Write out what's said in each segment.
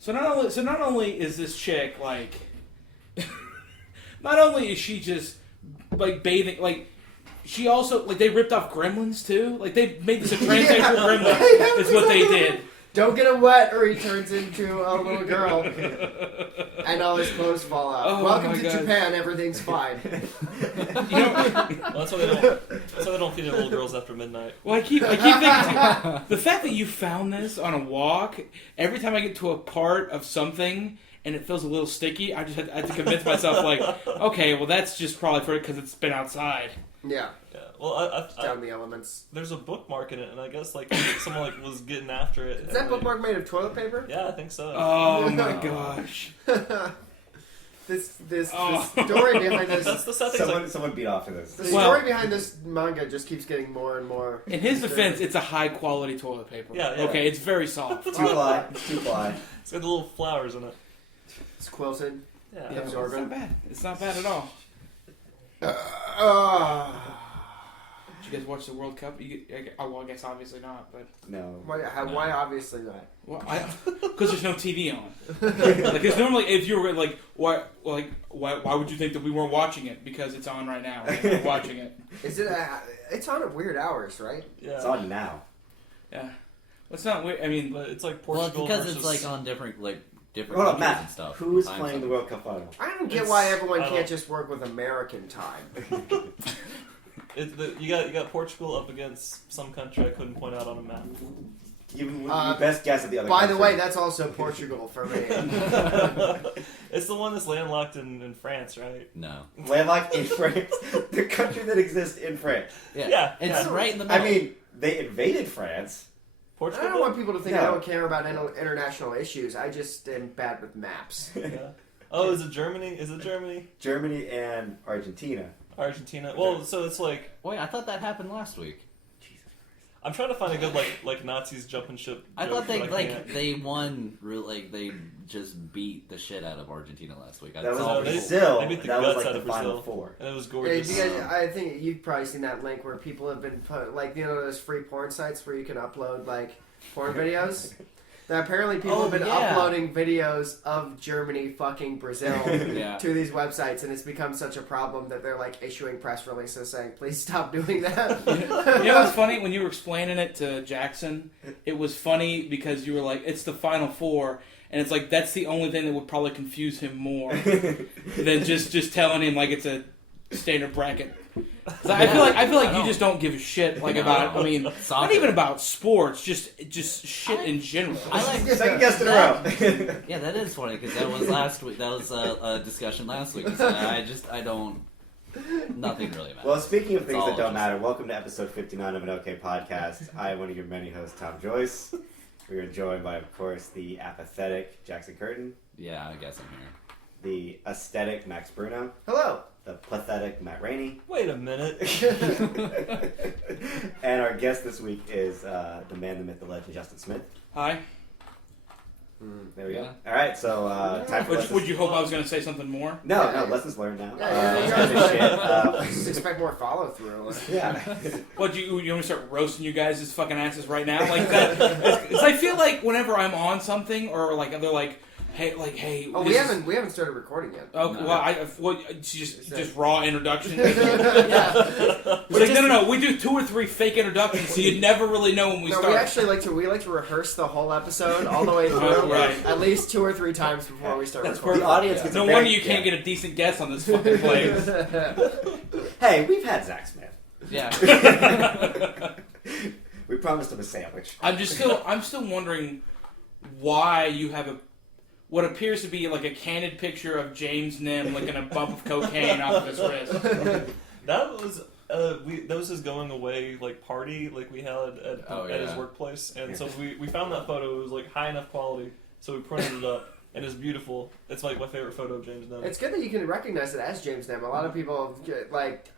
So not only is this chick like, not only is she just like bathing, like she also like they ripped off Gremlins too. Like they made this a transsexual Gremlin. Is what they did. Don't get him wet or he turns into a little girl and all his clothes fall out. Oh, Welcome to Japan, everything's fine. Well, that's why they don't feed their little girls after midnight. Well, I keep thinking the fact that you found this on a walk. Every time I get to a part of something and it feels a little sticky, I have to convince myself like, okay, well that's just probably for it because it's been outside. Yeah. Yeah. Well, Down the elements. there's a bookmark in it, and I guess like someone like was getting after it. Is that bookmark made of toilet paper? Yeah, I think so. Oh my gosh. This story behind this. That's the sad thing. Someone beat off to this. The story behind this manga just keeps getting more and more. In his defense, it's a high quality toilet paper. Yeah. Okay, it's very soft. Two ply. It's 2 ply. It's got the little flowers in it. It's quilted. Yeah. Yeah, it's not bad. It's not bad at all. Did you guys watch the World Cup? Well, I guess obviously not, but No. Why obviously not? well, because there's no TV on. Like, because normally, if you were like, why would you think that we weren't watching it? Because it's on right now. We're watching it. Is it? It's on at weird hours, right? Yeah. It's on now. Yeah. Well, it's not weird. I mean, But it's like Well, Portugal it's because versus... it's like on different Hold countries on, Matt. and stuff. Who's Time playing the zone. World Cup final? I don't get It's- why everyone I can't don't- just work with American time. You got Portugal up against some country I couldn't point out on a map. You best guess at the other. By the country. way, that's also Portugal for me. It's the one that's landlocked in France, right? No. landlocked in France, the country that exists in France. Yeah, It's yeah. right in the middle. I mean, they invaded France. I Portugal. don't want people to think I No. don't care about international issues. I just am bad with maps. Yeah. Oh, is it Germany? Is it Germany? Germany and Argentina. Argentina. Well, so it's like Wait, I thought that happened last week. I'm trying to find a good like Nazis jumping ship. I joke, thought they but I can't. they won. They just beat the shit out of Argentina last week. That was saw all they- Brazil. they beat the That was guts like out the of final Brazil. four. And it was Yeah, gorgeous. you guys, I think you've probably seen that link where people have been put, like, you know, those free porn sites where you can upload like porn videos. Now, apparently, people have been uploading videos of Germany fucking Brazil Yeah. to these websites, and it's become such a problem that they're like issuing press releases saying, "Please stop doing that." you know what's funny? When you were explaining it to Jackson, it was funny because you were like, it's the Final Four, and it's like, that's the only thing that would probably confuse him more than just telling him like it's a standard bracket. I feel like you just don't give a shit like about. I mean, Soccer. not even about sports, just shit in general. I like Second guess in a row. Yeah, that is funny because that was last week. That was a discussion last week. So I don't. Nothing really matters. Well, speaking of It's things all that don't just- matter, welcome to episode 59 of an OK Podcast. I am one of your many hosts, Tom Joyce. We are joined by, of course, the apathetic Jackson Curtin, Yeah, I guess I'm here. the aesthetic Max Bruno, Hello. the pathetic Matt Raney, Wait a minute. and our guest this week is the man, the myth, the legend, Justin Smith. Hi. There we go. Yeah. All right, so time for lessons. Would you hope I was going to say something more? No, Yeah. lessons learned now. Just expect more follow through. Yeah. What you want me to start roasting you guys' fucking asses right now like that? 'Cause I feel like whenever I'm on something or like they're like, hey. Oh, this is- we haven't started recording yet. Okay, No. well, just raw introduction. Yeah. It's like, no, we do 2 or 3 fake introductions, so you never really know when we No, start. we actually like to rehearse the whole episode all the way through, Right. at least 2 or 3 times before we start That's recording. the audience Yeah. gets No a wonder very- you can't yeah. get a decent guess on this fucking place. Hey, we've had Zach Smith. Yeah. We promised him a sandwich. I'm still wondering why you have what appears to be like a candid picture of James Nim licking a bump of cocaine off of his wrist. That was that was his going away like party like we had at his workplace, and so we found that photo. It was like high enough quality, so we printed it up, and it's beautiful. It's like my favorite photo of James Nim. It's good that you can recognize it as James Nim. A lot of people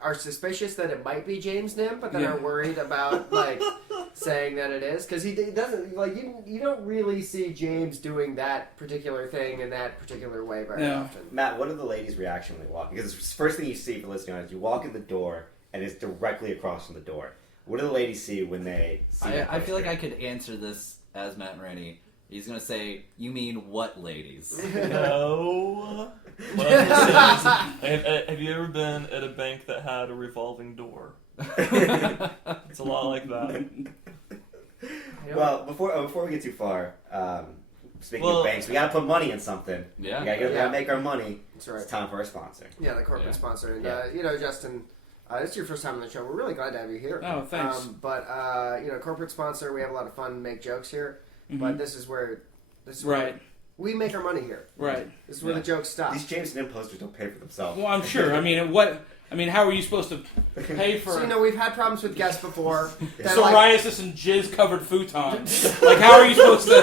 are suspicious that it might be James Nim, but then are worried about saying that it is because he doesn't you don't really see James doing that particular thing in that particular way very often. Matt, what are the ladies' reaction when they walk? Because the first thing you see for listening on is you walk in the door and it's directly across from the door. What do the ladies see when they see that I feel like poster? I could answer this as Matt and Raney. He's gonna say, "You mean what, ladies?" No. What I was gonna say is, have you ever been at a bank that had a revolving door? It's a lot like that. Well, before we get too far, speaking of banks, we gotta put money in something. Yeah. We gotta make our money. That's right. It's time for our sponsor. Yeah, the corporate sponsor. And, Yeah. Justin, this is your first time on the show. We're really glad to have you here. Oh, thanks. Corporate sponsor, we have a lot of fun, make jokes here. Mhm. But this is where Right. we make our money here. Right. This is where the jokes stop. These James Nim posters don't pay for themselves. Well, I'm sure. I mean, how are you supposed to pay for So, we've had problems with guests before. that, like, psoriasis and jizz-covered futons? Like, how are you supposed to?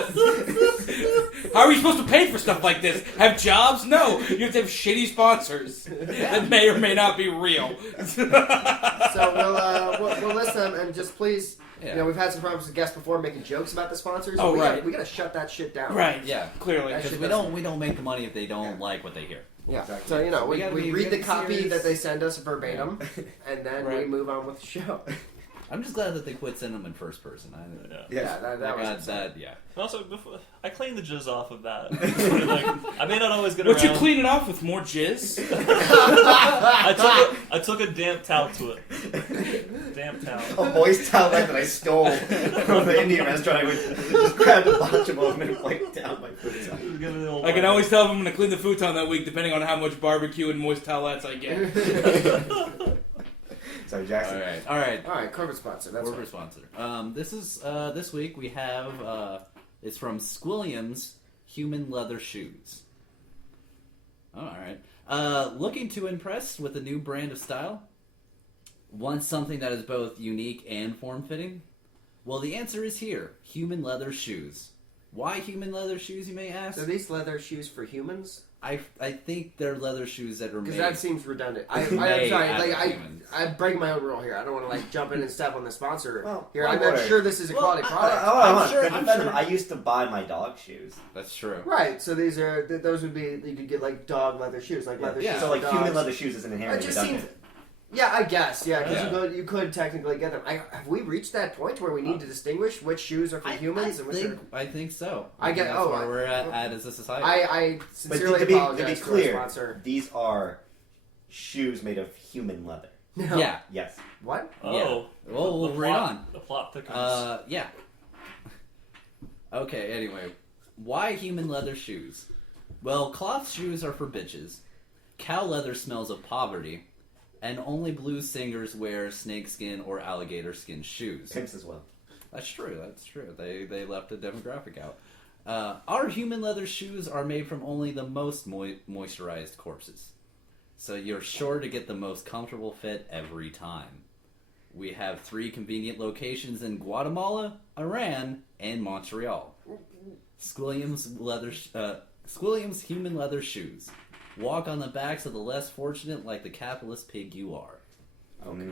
How are you supposed to pay for stuff like this? Have jobs? No. You have to have shitty sponsors that may or may not be real. So we'll list them and just please. Yeah. We've had some problems with guests before making jokes about the sponsors. Oh, right. We gotta shut that shit down. Right. Yeah. Clearly. That Because shit we don't make the money if they don't like what they hear. Yeah. Exactly. So We gotta we be read the really copy serious. that they send us verbatim, and then we Right. move on with the show. I'm just glad that they quit sending them in first person. Yes. that was. Yeah. And also, I cleaned the jizz off of that. I may not always get What you around. clean it off with? More jizz? I took a damp towel to it. Damp towel. A moist towelette that I stole from the Indian restaurant. I went to, just grabbed a bunch of them and wiped down my futon. Give it a little I can wipe. always tell if I'm going to clean the futon that week, depending on how much barbecue and moist towelettes I get. Sorry, Jackson. All right. All right, corporate sponsor. That's Corporate sponsor. This week we have it's from Squilliam's Human Leather Shoes. Oh, all right. Looking to impress with a new brand of style? Want something that is both unique and form-fitting? Well, the answer is here. Human Leather Shoes. Why human leather shoes, you may ask? Are these leather shoes for humans? I think they're leather shoes that are made. Because that seems redundant. I'm Made sorry. out of Like humans. I break my own rule here. I don't want to jump in and step on the sponsor Well, here. well, I'm not whatever. sure this is a quality product. I'm sure- To I'm defend sure- them, I used to buy my dog shoes. That's true. Right. So those would be you could get like dog leather shoes, like leather Yeah. shoes. So for like human dogs. leather shoes isn't It inherently just redundant. seems. Yeah, I guess. Yeah, because Yeah. you could technically get them. Have we reached that point where we need to distinguish which shoes are for humans and which are? I think so. I get- That's oh, where I- we're at as a society. I But sincerely to be apologize to our clear, sponsor. these are shoes made of human leather. No. Yeah. Yes. What? Oh. Oh, The right plot- on. The plot thickens. Yeah. Okay, anyway. Why human leather shoes? Well, cloth shoes are for bitches. Cow leather smells of poverty. And only blues singers wear snakeskin or alligator skin shoes. Pimps as well. That's true. They left a demographic out. Our human leather shoes are made from only the most moisturized corpses. So you're sure to get the most comfortable fit every time. We have 3 convenient locations in Guatemala, Iran, and Montreal. Squilliam's human leather shoes. Walk on the backs of the less fortunate like the capitalist pig you are. Okay.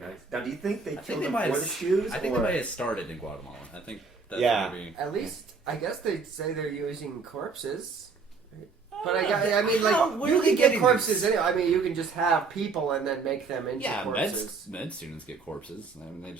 Nice. Now, do you think they I think killed they them might for have, the shoes? I think or... they might have started in Guatemala. I think that's Yeah. maybe... At least I guess they say they're using corpses. But I mean, like Where you are they can get getting corpses. these? Anyway. I mean, you can just have people and then make them into Yeah, corpses. med students get corpses. I mean,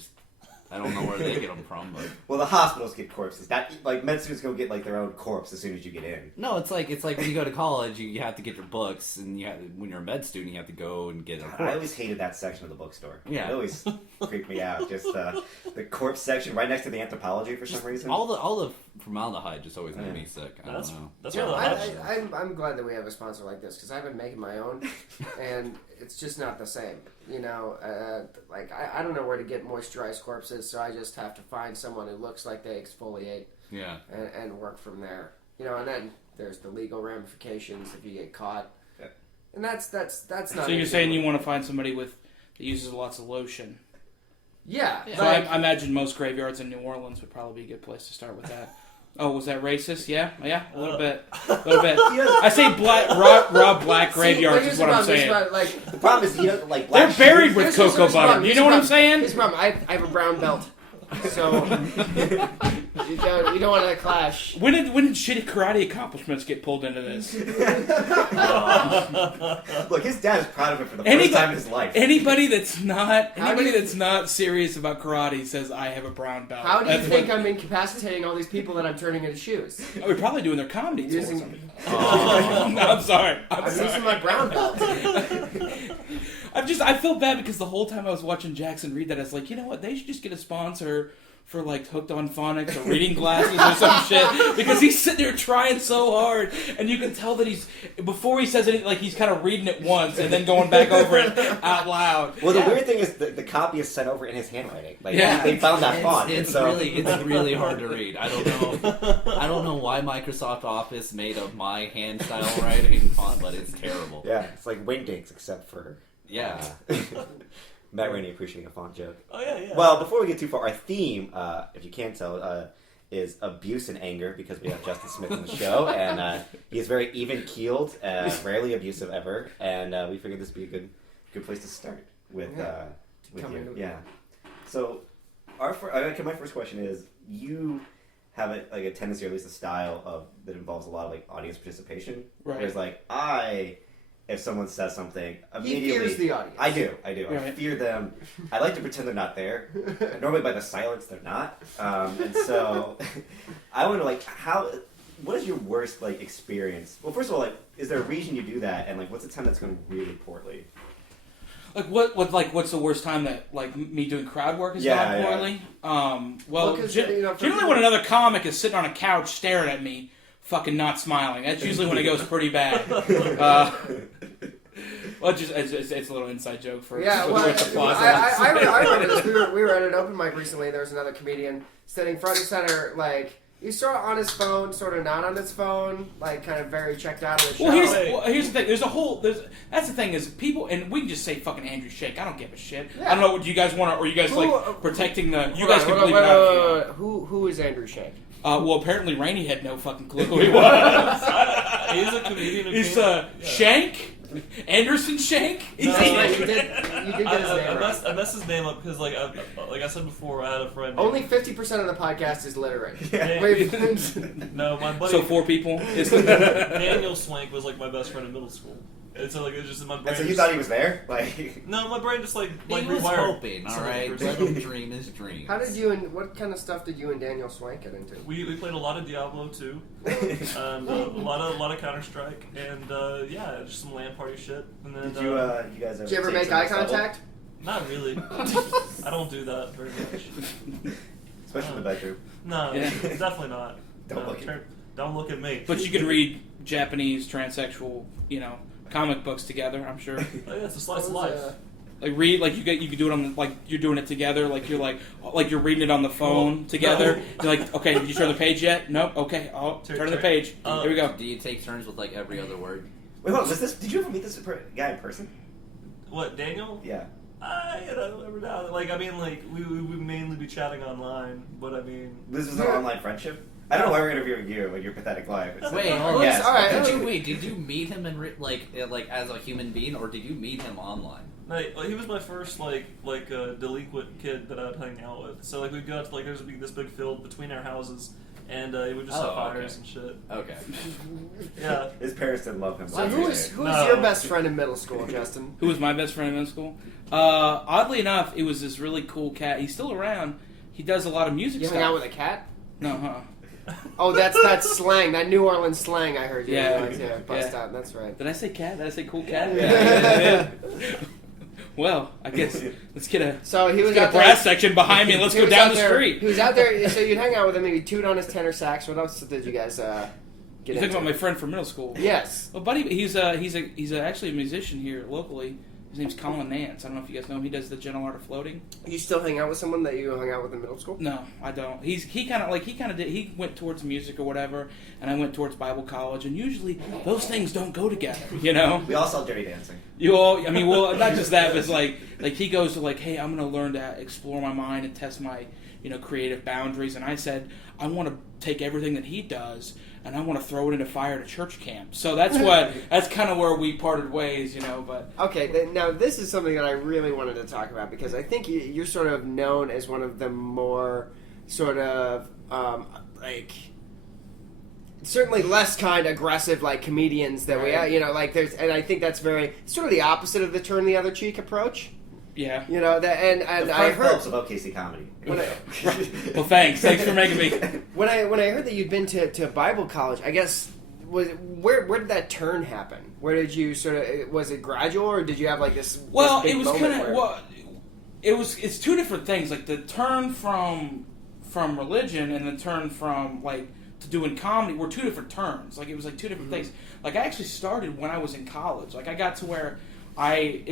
I don't know where they get them from, but Well, the hospitals get corpses. That like med students go get like their own corpse as soon as you get in. no, it's like when you go to college, you have to get your books, and when you're a med student, you have to go and get a corpse. I always hated that section of the bookstore. Yeah. It always creeped me out. Just the corpse section right next to the anthropology for some reason. all the formaldehyde just always made me sick. I don't know. That's You know, where the I'm glad that we have a sponsor like this because I've been making my own, and it's just not the same. You know, like I don't know where to get moisturized corpses, so I just have to find someone who looks like they exfoliate Yeah. and work from there. You know, and then there's the legal ramifications if you get caught, Yeah. and that's not. So you're saying you want to find somebody that uses lots of lotion. Yeah. So like- I imagine most graveyards in New Orleans would probably be a good place to start with that. Oh, was that racist? Yeah, a little bit. I say Rob Black graveyards is what I'm saying. The problem is, you know, like They're black buried shoes- with cocoa butter. Do you know what I'm saying? Here's the problem. I have a brown belt. So you don't want to clash. When did shitty karate accomplishments get pulled into this? Look, his dad is proud of him for the first time in his life. Anybody that's not serious about karate says I have a brown belt. How do you think I'm incapacitating all these people that I'm turning into shoes? We're probably doing their comedy tours. Oh. No, I'm sorry. I'm using my brown belt. I felt bad because the whole time I was watching Jackson read that, I was like, you know what? They should just get a sponsor for like Hooked on Phonics or reading glasses or some shit, because he's sitting there trying so hard, and you can tell that before he says anything, like he's kind of reading it once and then going back over it out loud. Well, the weird thing is the copy is sent over in his handwriting. Like, yeah, they found that font. It's really hard to read. I don't know why Microsoft Office made a my hand style writing font, but it's terrible. Yeah, it's like Wingdings except for Matt Raney appreciating a font joke. Oh, yeah. Well, before we get too far, our theme, if you can't tell, is abuse and anger, because we have Justin Smith on the show, and he is very even-keeled, rarely abusive ever, and we figured this would be a good place to start with you. Yeah. So, my first question is, you have a tendency, or at least a style that involves a lot of like audience participation. Right. Whereas if someone says something, immediately... He fears the audience. I do. Right. I fear them. I like to pretend they're not there. Normally by the silence, they're not. And so I wonder, what is your worst, experience? Well, first of all, is there a reason you do that? And, what's the time that's going really poorly? What's the worst time that, me doing crowd work has gone poorly? Generally when another comic is sitting on a couch staring at me, fucking not smiling. That's usually when it goes pretty bad. It's a little inside joke for I remember this. We were at an open mic recently. There was another comedian sitting front and center, he's sort of on his phone, sort of not on his phone, kind of very checked out of the show. Here's the thing. That's the thing is people, and we can just say fucking Andrew Shake. I don't give a shit. Yeah. I don't know what you guys want, or you guys protecting the. You guys can believe it out. Who is Andrew Shake? Apparently Raney had no fucking clue who he was. He's a comedian. He's Shank. Anderson Shank? You did get his name right. I messed his name up because, like I said before, I had a friend. Only 50% of the podcast is literate. Yeah. No, my buddy. So 4 people? Daniel Swank was, my best friend in middle school. And so, it's just in my brain. And so you thought he was there? No, my brain just, he was rewired. hoping, alright? Let him dream his dreams. How did what kind of stuff did you and Daniel Swank get into? We played a lot of Diablo 2, and a lot of Counter-Strike, and, just some LAN party shit. And then, did you guys ever did you ever make eye contact? Not really. I don't do that very much. Especially in the bedroom. No, definitely not. Don't look at me. But you can read Japanese transsexual, comic books together, I'm sure. Oh, yeah, it's a slice of life. Read you can do it on you're doing it together, you're reading it on the phone together. No. You're okay, did you turn the page yet? Nope. Okay, I'll turn the page. Here we go. Do you take turns with every other word? Wait, hold on. Did you ever meet this guy in person? What, Daniel? Yeah. Every now. We would mainly be chatting online, but this was an online friendship. I don't know why we're interviewing you and your pathetic life. Wait, yes. All right. Did you meet him in as a human being, or did you meet him online? He was my first delinquent kid that I'd hang out with. So we'd go out to there's this big field between our houses, and we would just have fires and shit. Okay. Yeah. His parents didn't love him. So who's your best friend in middle school, Justin? Who was my best friend in middle school? Oddly enough, it was this really cool cat. He's still around. He does a lot of music stuff. You hang out with a cat? No, Oh, that's slang. That New Orleans slang I heard you. Bust out. That's right. Did I say cat? Did I say cool cat? Yeah. Well, I guess let's get a brass brass section behind me and let's go down the street. He was out there, so you'd hang out with him, maybe toot on his tenor sax. What else did you guys get You're thinking about my friend from middle school? Yes. Well, buddy, he's actually a musician here locally. His name's Colin Nance. I don't know if you guys know him. He does the Gentle Art of Floating. You still hang out with someone that you hung out with in middle school? No, I don't. He kind of did. He went towards music or whatever, and I went towards Bible college. And usually those things don't go together, We all saw Dirty Dancing. Not just that, but it's like he goes to like, hey, I'm going to learn to explore my mind and test my, creative boundaries. And I said, I want to take everything that he does and I want to throw it into fire to church camp. So that's kind of where we parted ways, but. Okay, now this is something that I really wanted to talk about because I think you're sort of known as one of the more sort of, certainly less kind, aggressive, like, comedians that we, there's, and I think that's sort of the opposite of the turn the other cheek approach. Yeah. And the I heard of OKC comedy. Well, thanks for making me. When I heard that you'd been to Bible college, I guess where did that turn happen? Where did you was it gradual or did you have like this? Well, this big it was kind moment of it's two different things. Like the turn from religion and the turn from like to doing comedy were two different turns. Like it was like two different things. Like I actually started when I was in college. Like I got to where I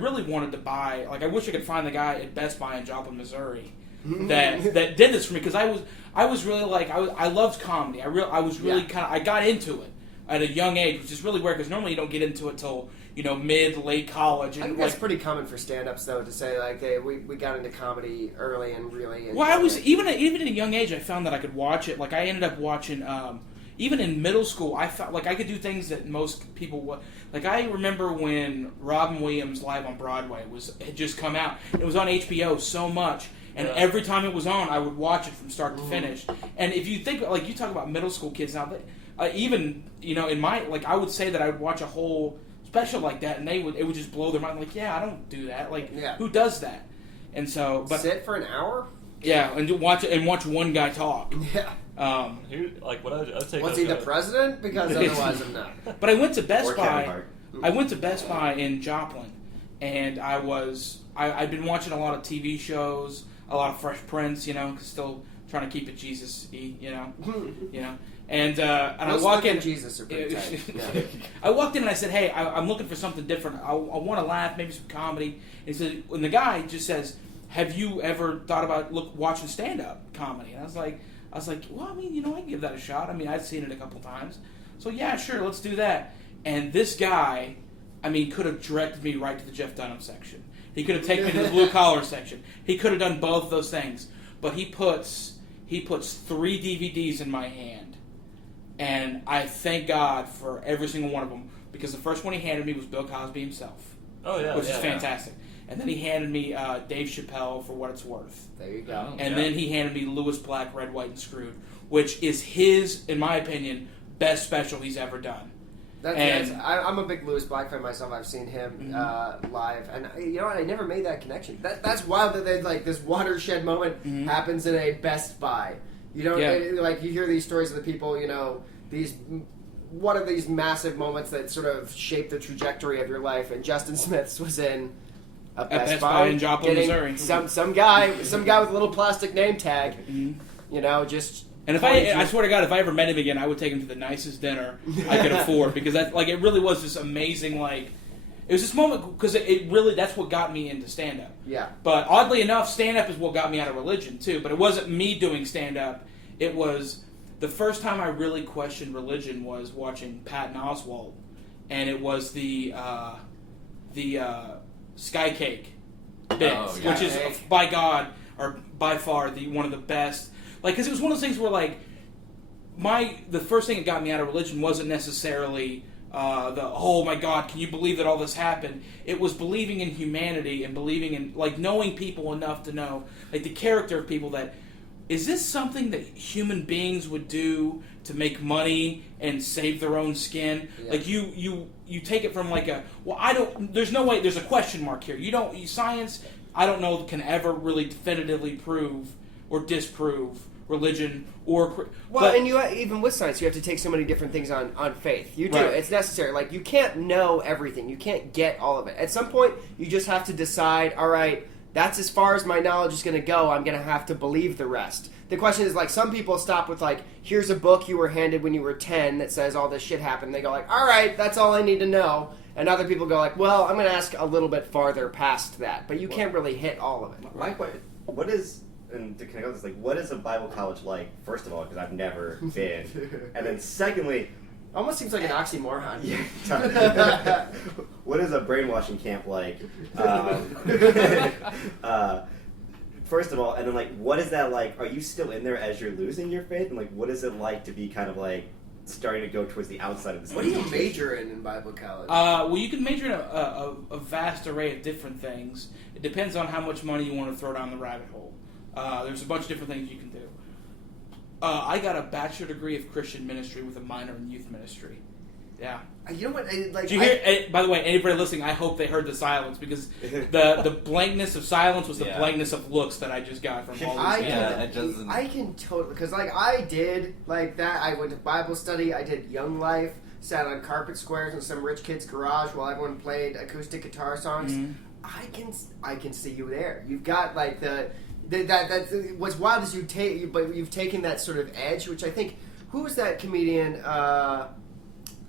really wanted to buy. Like I wish I could find the guy at Best Buy in Joplin, Missouri, that did this for me because I was really like I loved comedy. I was really I got into it at a young age, which is really weird because normally you don't get into it till late college. And I think that's pretty common for stand-ups though to say like we got into comedy early and really. Well, I was even at a young age. I found that I could watch it. Like I ended up watching. Even in middle school, I felt like I could do things that most people would. Like I remember when Robin Williams Live on Broadway had just come out. It was on HBO so much, and every time it was on, I would watch it from start to finish. And if you think like you talk about middle school kids now, even in my I would say that I would watch a whole special like that, and it would just blow their mind. Like, yeah, I don't do that. Like, who does that? And so, but sit for an hour. Yeah, and watch one guy talk. Yeah. I'd say. Was he the president? Because otherwise I'm not. But I went to Best Buy. I went to Best Buy in Joplin, and I'd been watching a lot of TV shows, a lot of Fresh Prince, still trying to keep it Jesus-y, And I walk in. Jesus are pretty tight. Yeah. I walked in and I said, "Hey, I'm looking for something different. I want to laugh, maybe some comedy." And the guy just says, "Have you ever thought about watching stand-up comedy?" And I was like, "Well, I mean, I can give that a shot. I mean, I've seen it a couple times, so yeah, sure, let's do that." And this guy, I mean, could have directed me right to the Jeff Dunham section. He could have taken me to the blue collar section. He could have done both those things, but he puts 3 DVDs in my hand. And I thank God for every single one of them because the first one he handed me was Bill Cosby himself. Oh yeah, which is fantastic. And then he handed me Dave Chappelle for what it's worth. There you go. And then he handed me Louis Black, Red, White, and Screwed, which is his, in my opinion, best special he's ever done. I'm a big Louis Black fan myself. I've seen him live, and I never made that connection. That's wild that this watershed moment happens in a Best Buy. You hear these stories of the people, what are these massive moments that sort of shape the trajectory of your life? And Justin Smith's was in a Best Buy in Joplin, Missouri. Some guy with a little plastic name tag, just. And I swear to God, if I ever met him again, I would take him to the nicest dinner I could afford because it really was this amazing it was this moment because it really that's what got me into stand up. Yeah. But oddly enough, stand up is what got me out of religion too. But it wasn't me doing stand up. It was the first time I really questioned religion was watching Patton Oswalt, and it was the Sky Cake bits, which is by God or by far one of the best. Because it was one of those things where, the first thing that got me out of religion wasn't necessarily oh my God, can you believe that all this happened? It was believing in humanity and believing in, knowing people enough to know, the character of people that, is this something that human beings would do to make money and save their own skin? Yeah. You take it from there's no way, there's a question mark here. Science, I don't know, can ever really definitively prove or disprove religion and even with science you have to take so many different things on faith. You do. Right. It's necessary. You can't know everything. You can't get all of it. At some point you just have to decide, all right, that's as far as my knowledge is going to go. I'm going to have to believe the rest. The question is, some people stop with, here's a book you were handed when you were 10 that says all this shit happened. They go all right, that's all I need to know. And other people go well, I'm going to ask a little bit farther past that. But you can't really hit all of it. My question, what is, and to connect with this, what is a Bible college like, first of all, because I've never been. And then secondly... Almost seems like an oxymoron. Yeah. what is a brainwashing camp like? First of all, and then like, what is that like? Are you still in there as you're losing your faith? And like, what is it like to be kind of like starting to go towards the outside of this? What do you major in Bible college? Well, you can major in a vast array of different things. It depends on how much money you want to throw down the rabbit hole. There's a bunch of different things you can do. I got a bachelor degree of Christian ministry with a minor in youth ministry. Yeah. You know what? Did you hear? By the way, anybody listening, I hope they heard the silence because the blankness of silence was the blankness of looks that I just got from all these guys. I can totally, because like I did like that. I went to Bible study. I did Young Life. Sat on carpet squares in some rich kid's garage while everyone played acoustic guitar songs. Mm-hmm. I can see you there. You've got like that's what's wild is you've taken that sort of edge, which I think who was that comedian?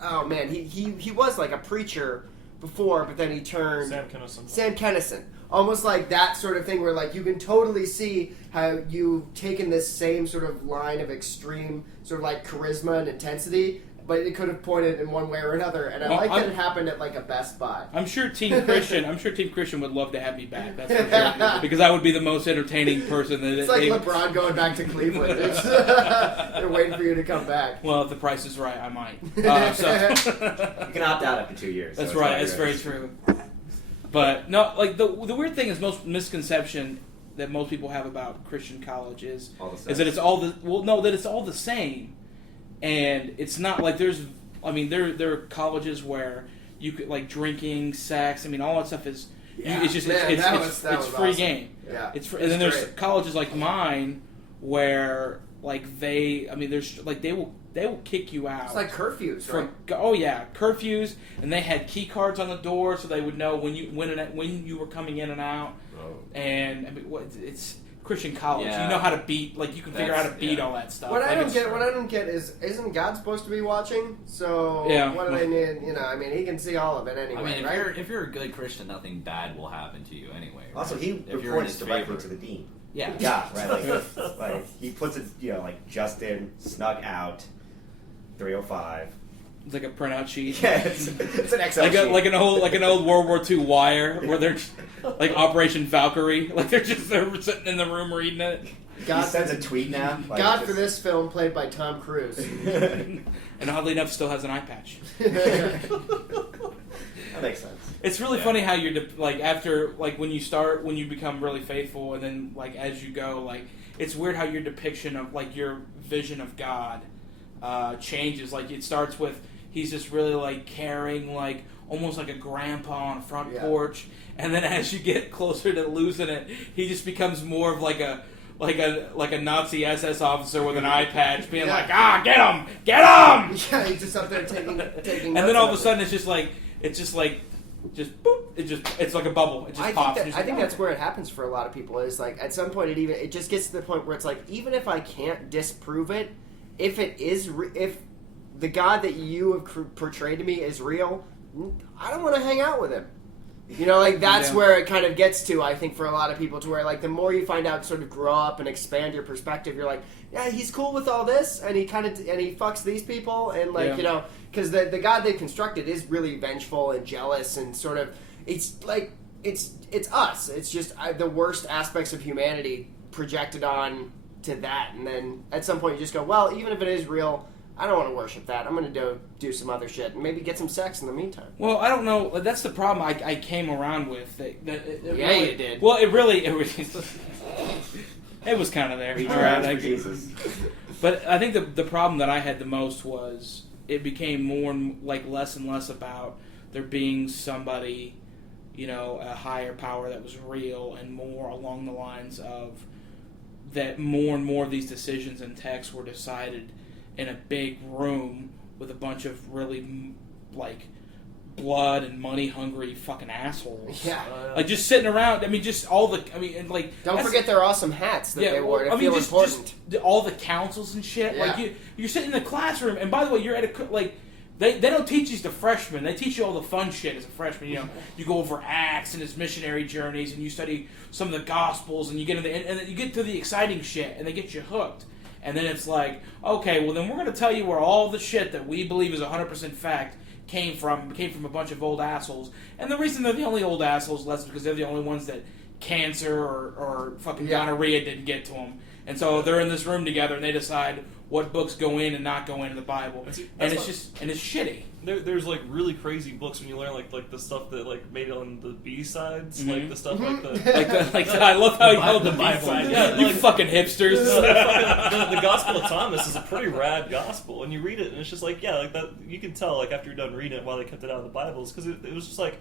Oh man, he was like a preacher before, but then he turned Sam Kinison. Almost like that sort of thing where like you can totally see how you've taken this same sort of line of extreme sort of like charisma and intensity, but it could have pointed in one way or another. And I like that it happened at like a Best Buy. I'm sure Team Christian would love to have me back. That's for sure. Because I would be the most entertaining person. It's like LeBron going back to Cleveland. They're waiting for you to come back. Well, if the price is right, I might. You can opt out after 2 years. That's right. That's very true. But no, like the weird thing is most misconception that most people have about Christian college is that it's all that it's all the same. And it's not like there are colleges where you could like drinking, sex. I mean, all that stuff is it's just it's free awesome. Game. Yeah, and then there's colleges like mine where like they will kick you out. It's like curfews, right? Curfews, and they had key cards on the door so they would know when you were coming in and out. Oh. And I mean, it's Christian college. You know how to beat, like you can figure out how to beat all that stuff. What I don't get is, isn't God supposed to be watching? So what do they need? You know, I mean, he can see all of it anyway. I mean, right? if you're a good Christian, nothing bad will happen to you anyway. Right? Also, he reports directly to the dean. Yeah. Yeah, right. Like he puts it, like Justin snuck out 305. It's like a printout sheet. Yeah, it's an Excel sheet. Like an old World War II wire where they're like Operation Valkyrie. Like they're sitting in the room reading it. He sends a tweet now. Like for this film played by Tom Cruise. And oddly enough, still has an eye patch. That makes sense. It's really funny how you're like after like when you become really faithful, and then like as you go, like it's weird how your depiction of like your vision of God changes. Like it starts with he's just really like caring, like almost like a grandpa on a front porch, and then as you get closer to losing it, he just becomes more of like a Nazi SS officer with an eye patch, being like, get him! Yeah, he's just up there taking. And then all of a sudden, it's just boop. It's like a bubble. It just pops. I think that's where it happens for a lot of people. Is like at some point it just gets to the point where it's like even if I can't disprove it, if the God that you have portrayed to me is real, I don't want to hang out with him. You know, like that's where it kind of gets to, I think, for a lot of people, to where like the more you find out, sort of grow up and expand your perspective, you're like, yeah, he's cool with all this, and he fucks these people, and like you know, because the God they constructed is really vengeful and jealous, and sort of it's like it's us. It's just the worst aspects of humanity projected on to that, and then at some point you just go, well, even if it is real, I don't want to worship that. I'm going to do some other shit and maybe get some sex in the meantime. Well, I don't know. That's the problem I came around with. You did. Well, it was kind of there. Right, Jesus. But I think the problem that I had the most was it became more like less and less about there being somebody, you know, a higher power that was real, and more along the lines of that more and more of these decisions and texts were decided in a big room with a bunch of really like blood and money hungry fucking assholes. Yeah, like just sitting around. I mean, just all the. I mean, and like don't forget their awesome hats that they wore. I mean, just all the councils and shit. Yeah. Like you're sitting in the classroom, and by the way, you're at a like. They don't teach these to freshmen. They teach you all the fun shit as a freshman. You know, you go over Acts and his missionary journeys, and you study some of the Gospels, and you get and then you get to the exciting shit, and they get you hooked. And then it's like, okay, well then we're going to tell you where all the shit that we believe is 100% fact came from a bunch of old assholes. And the reason they're the only old assholes is because they're the only ones that cancer or fucking gonorrhea didn't get to them. And so they're in this room together and they decide what books go in and not go into the Bible. And it's shitty. There's like really crazy books when you learn like the stuff that like made it on the B-sides, Mm-hmm. like the stuff I love how you held the Bible. Yeah, You like, fucking hipsters. the Gospel of Thomas is a pretty rad gospel, and you read it, and it's just like like that. You can tell like after you're done reading it why they kept it out of the Bibles because it was just like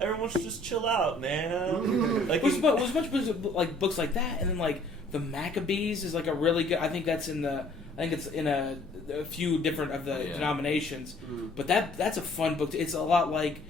everyone should just chill out, man. Like was much like books like that, and then like the Maccabees is like a really good. I think it's in a few different of the denominations, but that's a fun book. It's a lot like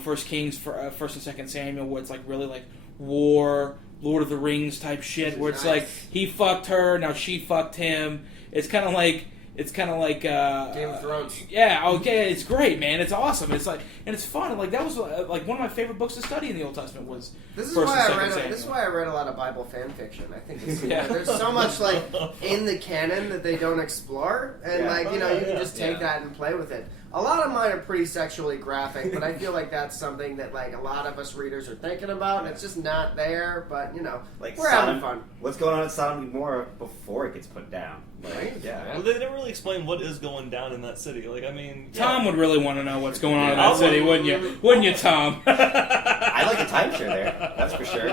First Kings, First and Second Samuel, where it's like really like war, Lord of the Rings type shit, where it's like he fucked her, now she fucked him. It's kind of like Game of Thrones. Yeah, okay, it's great, man. It's awesome. It's like, and it's fun. Like that was like one of my favorite books to study in the Old Testament was. This is First why and I Second read. Samuel. This is why I read a lot of Bible fan fiction. I think it's, Yeah. there's so much like in the canon that they don't explore, and you can just take that and play with it. A lot of mine are pretty sexually graphic, but I feel like that's something that like a lot of us readers are thinking about, and it's just not there. But Like we're Sodom, having fun. What's going on in Sodom and Gomorrah before it gets put down? Right? Yeah. Well, they never really explain what is going down in that city. Like, I mean, Tom would really want to know what's going on in Yeah. that city, wouldn't you? Wouldn't you, Tom? I like a timeshare there. That's for sure.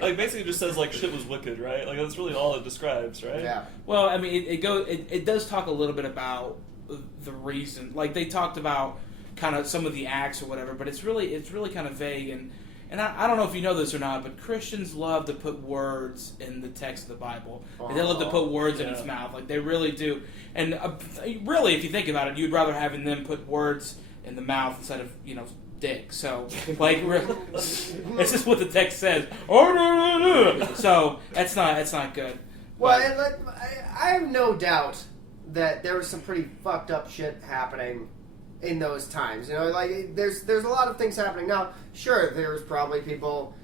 like basically it just says like shit was wicked, right? Like that's really all it describes, right? Yeah. Well, I mean, it does talk a little bit about the reason. Like they talked about kind of some of the acts or whatever, but it's really kind of vague. And I don't know if you know this or not, but Christians love to put words in the text of the Bible. They love to put words in its mouth, like they really do. And really, if you think about it, you'd rather having them put words in the mouth instead of dick. So like, it's just what the text says. So that's not good. Well, I have no doubt that there was some pretty fucked up shit happening in those times. Like there's a lot of things happening now. Sure, there's probably people,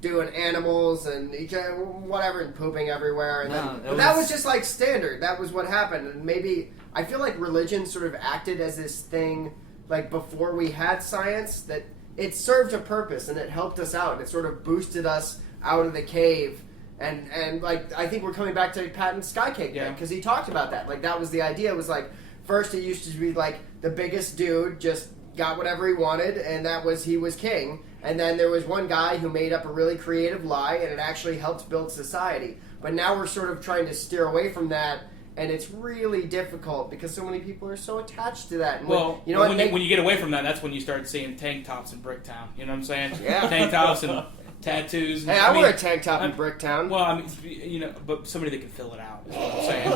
doing animals and each whatever and pooping everywhere, and that was just like standard. That was what happened, and maybe I feel like religion sort of acted as this thing like before we had science that it served a purpose and it helped us out and it sort of boosted us out of the cave. And like I think we're coming back to Patton's Sky Cake thing because he talked about that. Like that was the idea. It was like first it used to be like the biggest dude just got whatever he wanted and he was king. And then there was one guy who made up a really creative lie and it actually helped build society. But now we're sort of trying to steer away from that. And it's really difficult because so many people are so attached to that. And when you get away from that, that's when you start seeing tank tops in Bricktown. You know what I'm saying? Yeah. Tank tops and tattoos. Hey, I wear a tank top in Bricktown. Well, I mean, but somebody that can fill it out is what I'm saying.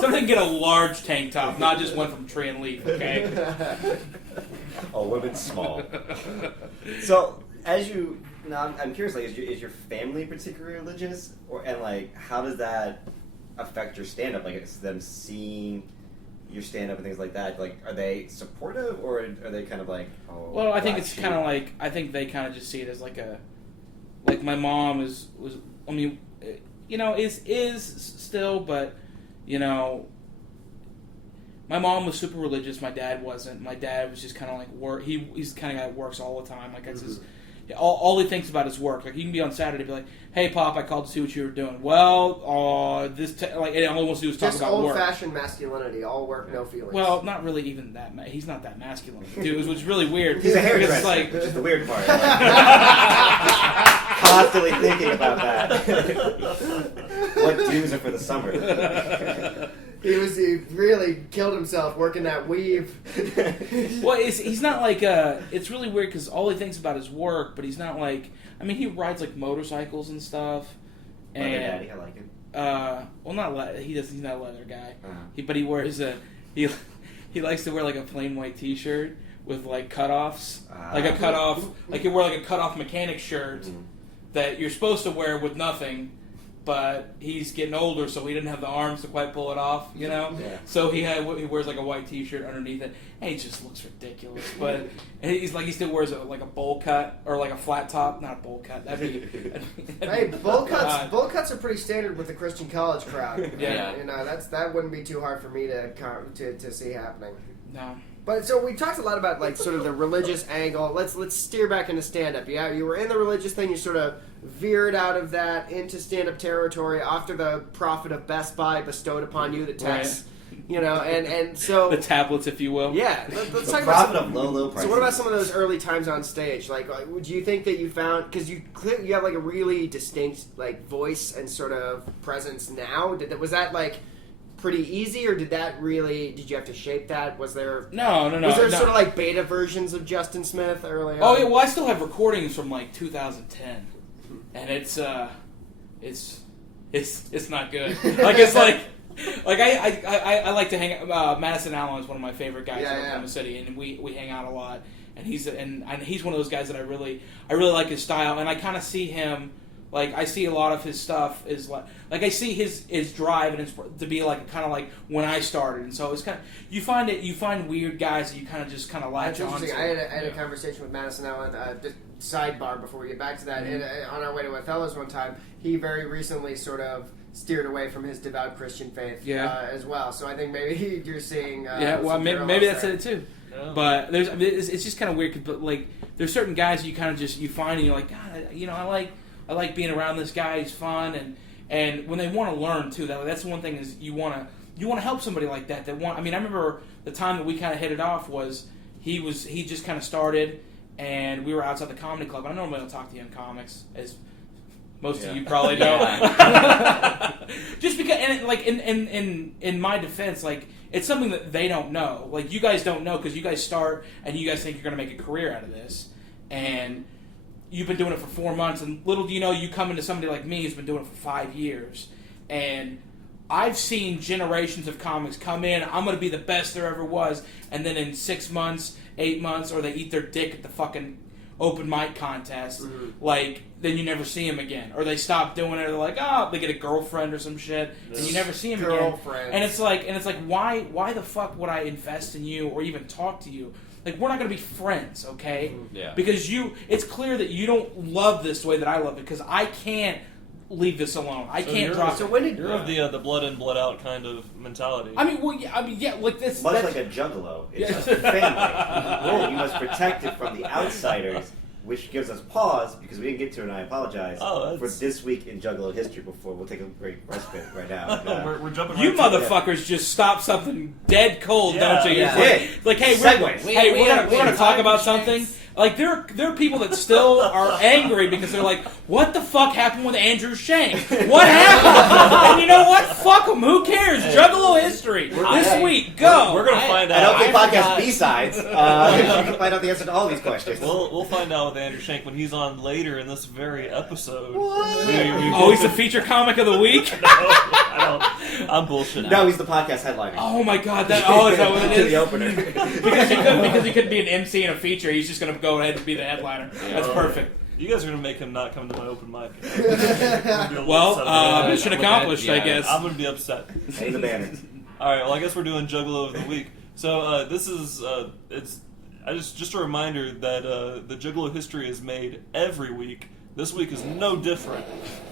Somebody can get a large tank top, not just one from Tree and Leaf, okay? A little bit small. So, I'm curious, like, is your family particularly religious? And like, how does that affect your stand-up? Like, it's them seeing your stand-up and things like that. Like, are they supportive, or are they kind of like, Well, I think it's kind of like, I think they kind of just see it as like my mom was I mean, is still, but, my mom was super religious, my dad wasn't. My dad was just kind of like work. He's the kind of guy that works all the time. Like, that's his... All he thinks about is work. Like, he can be on Saturday and be like, "Hey, Pop, I called to see what you were doing." Well, and all he wants to do is talk just about work. Just old-fashioned masculinity. All work, no feelings. Well, not really even that. He's not that masculine, dude. Which is really weird. He's a hairdresser. It's like, which is the weird part. Like, constantly thinking about that. What dues are for the summer? He really killed himself working that weave. Well, he's not like it's really weird because all he thinks about is work, but he's not like, I mean, he rides like motorcycles and stuff. Leather daddy, I like it. Uh-huh. He's not a leather guy. But he wears he likes to wear like a plain white T-shirt with like cutoffs, like a cutoff, like you wear like a cutoff mechanic shirt that you're supposed to wear with nothing. But he's getting older, so he didn't have the arms to quite pull it off, Yeah. So he wears like a white T-shirt underneath it, and he just looks ridiculous. But he still wears like a bowl cut or like a flat top, not a bowl cut. Hey, bowl cuts are pretty standard with the Christian college crowd. Yeah. That wouldn't be too hard for me to see happening. No. But so we talked a lot about like sort of the religious angle. Let's steer back into stand-up. Yeah, you were in the religious thing. You sort of veered out of that into stand-up territory after the profit of Best Buy bestowed upon you the text. You know, and so the tablets, if you will. Yeah, let's talk profit about of low prices. So what about some of those early times on stage? Like, do you think that you found, because you have like a really distinct like voice and sort of presence now? Was that like pretty easy, or did you have to shape that? Was there No. Was there sort of like beta versions of Justin Smith early on? Oh yeah, well I still have recordings from like 2010, and it's not good. Like it's like I like to hang out. Madison Allen is one of my favorite guys in Oklahoma City, and we hang out a lot. And he's one of those guys that I really like his style, and I kind of see him. Like I see a lot of his stuff is like I see his drive and to be like kind of like when I started, and so it's kind of you find weird guys that you kind of latch on to. I had a conversation with Madison Allen. Just sidebar before we get back to that. And, on our way to Othello's one time, he very recently sort of steered away from his devout Christian faith as well. So I think maybe you're seeing maybe that's it too. Yeah. But it's just kind of weird. But like there's certain guys you kind of you find and you're like, God, I like being around this guy. He's fun, and when they want to learn too. That's one thing is you want to help somebody like that. I remember the time that we kind of hit it off was he just kind of started, and we were outside the comedy club. I normally don't talk to young comics, as most of you probably know. Just because, and in my defense, like it's something that they don't know. Like you guys don't know because you guys start and you guys think you're going to make a career out of this, and you've been doing it for 4 months, and little do you know, you come into somebody like me who's been doing it for 5 years, and I've seen generations of comics come in, I'm going to be the best there ever was, and then in 6 months, 8 months, or they eat their dick at the fucking open mic contest, like, then you never see them again. Or they stop doing it, or they're like, they get a girlfriend or some shit, and you never see them again. And it's like, why the fuck would I invest in you, or even talk to you? Like, we're not going to be friends, okay? Yeah. Because it's clear that you don't love this the way that I love it, because I can't leave this alone. I can't drop it. So when did you're of the blood in, blood out kind of mentality? Like this. Much like a juggalo. It's a family. You must protect it from the outsiders, which gives us pause, because we didn't get to it, and I apologize, for this week in Juggalo history before. We'll take a great respite right now. And, we're jumping you motherfuckers just stop something dead cold, don't you? Yeah. Like, hey, we're gonna talk about something. Like, there are people that still are angry because they're like, what the fuck happened with Andrew Shank? What happened? And you know what? Fuck them. Who cares? Juggalo history. This week. Go. We're going to find out. I don't think podcast B-sides. You can find out the answer to all these questions. We'll find out with Andrew Shank when he's on later in this very episode. What? He's the feature comic of the week? No, I don't. I'm bullshitting. No, he's the podcast headliner. Oh my god. Is that what it is? The opener. because he couldn't be an MC in a feature. He's just going to go ahead and be the headliner. That's perfect. You guys are going to make him not come to my open mic. Mission accomplished, I guess. I'm going to be upset. Hang the banner. Alright, well, I guess we're doing Juggalo of the Week. So, this is, just a reminder that the Juggalo history is made every week. This week is no different.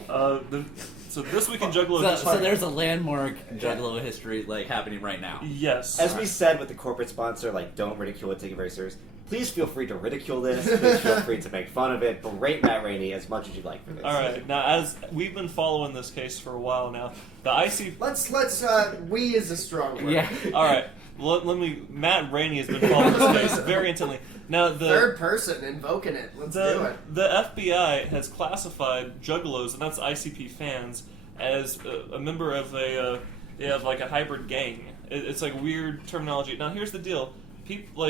So this week in Juggalo history... So there's a landmark Juggalo history, happening right now. Yes. As we said with the corporate sponsor, don't ridicule it, take it very serious. Please feel free to ridicule this. Please feel free to make fun of it. Berate Matt Raney as much as you'd like for this. All right. Now, as we've been following this case for a while now, the IC... Let's we is a strong word. Yeah. All right. Matt Raney has been following this case very intently. Now, the third person invoking it. Let's do it. The FBI has classified juggalos, and that's ICP fans, as a member of a hybrid gang. It's like weird terminology. Now, here's the deal. People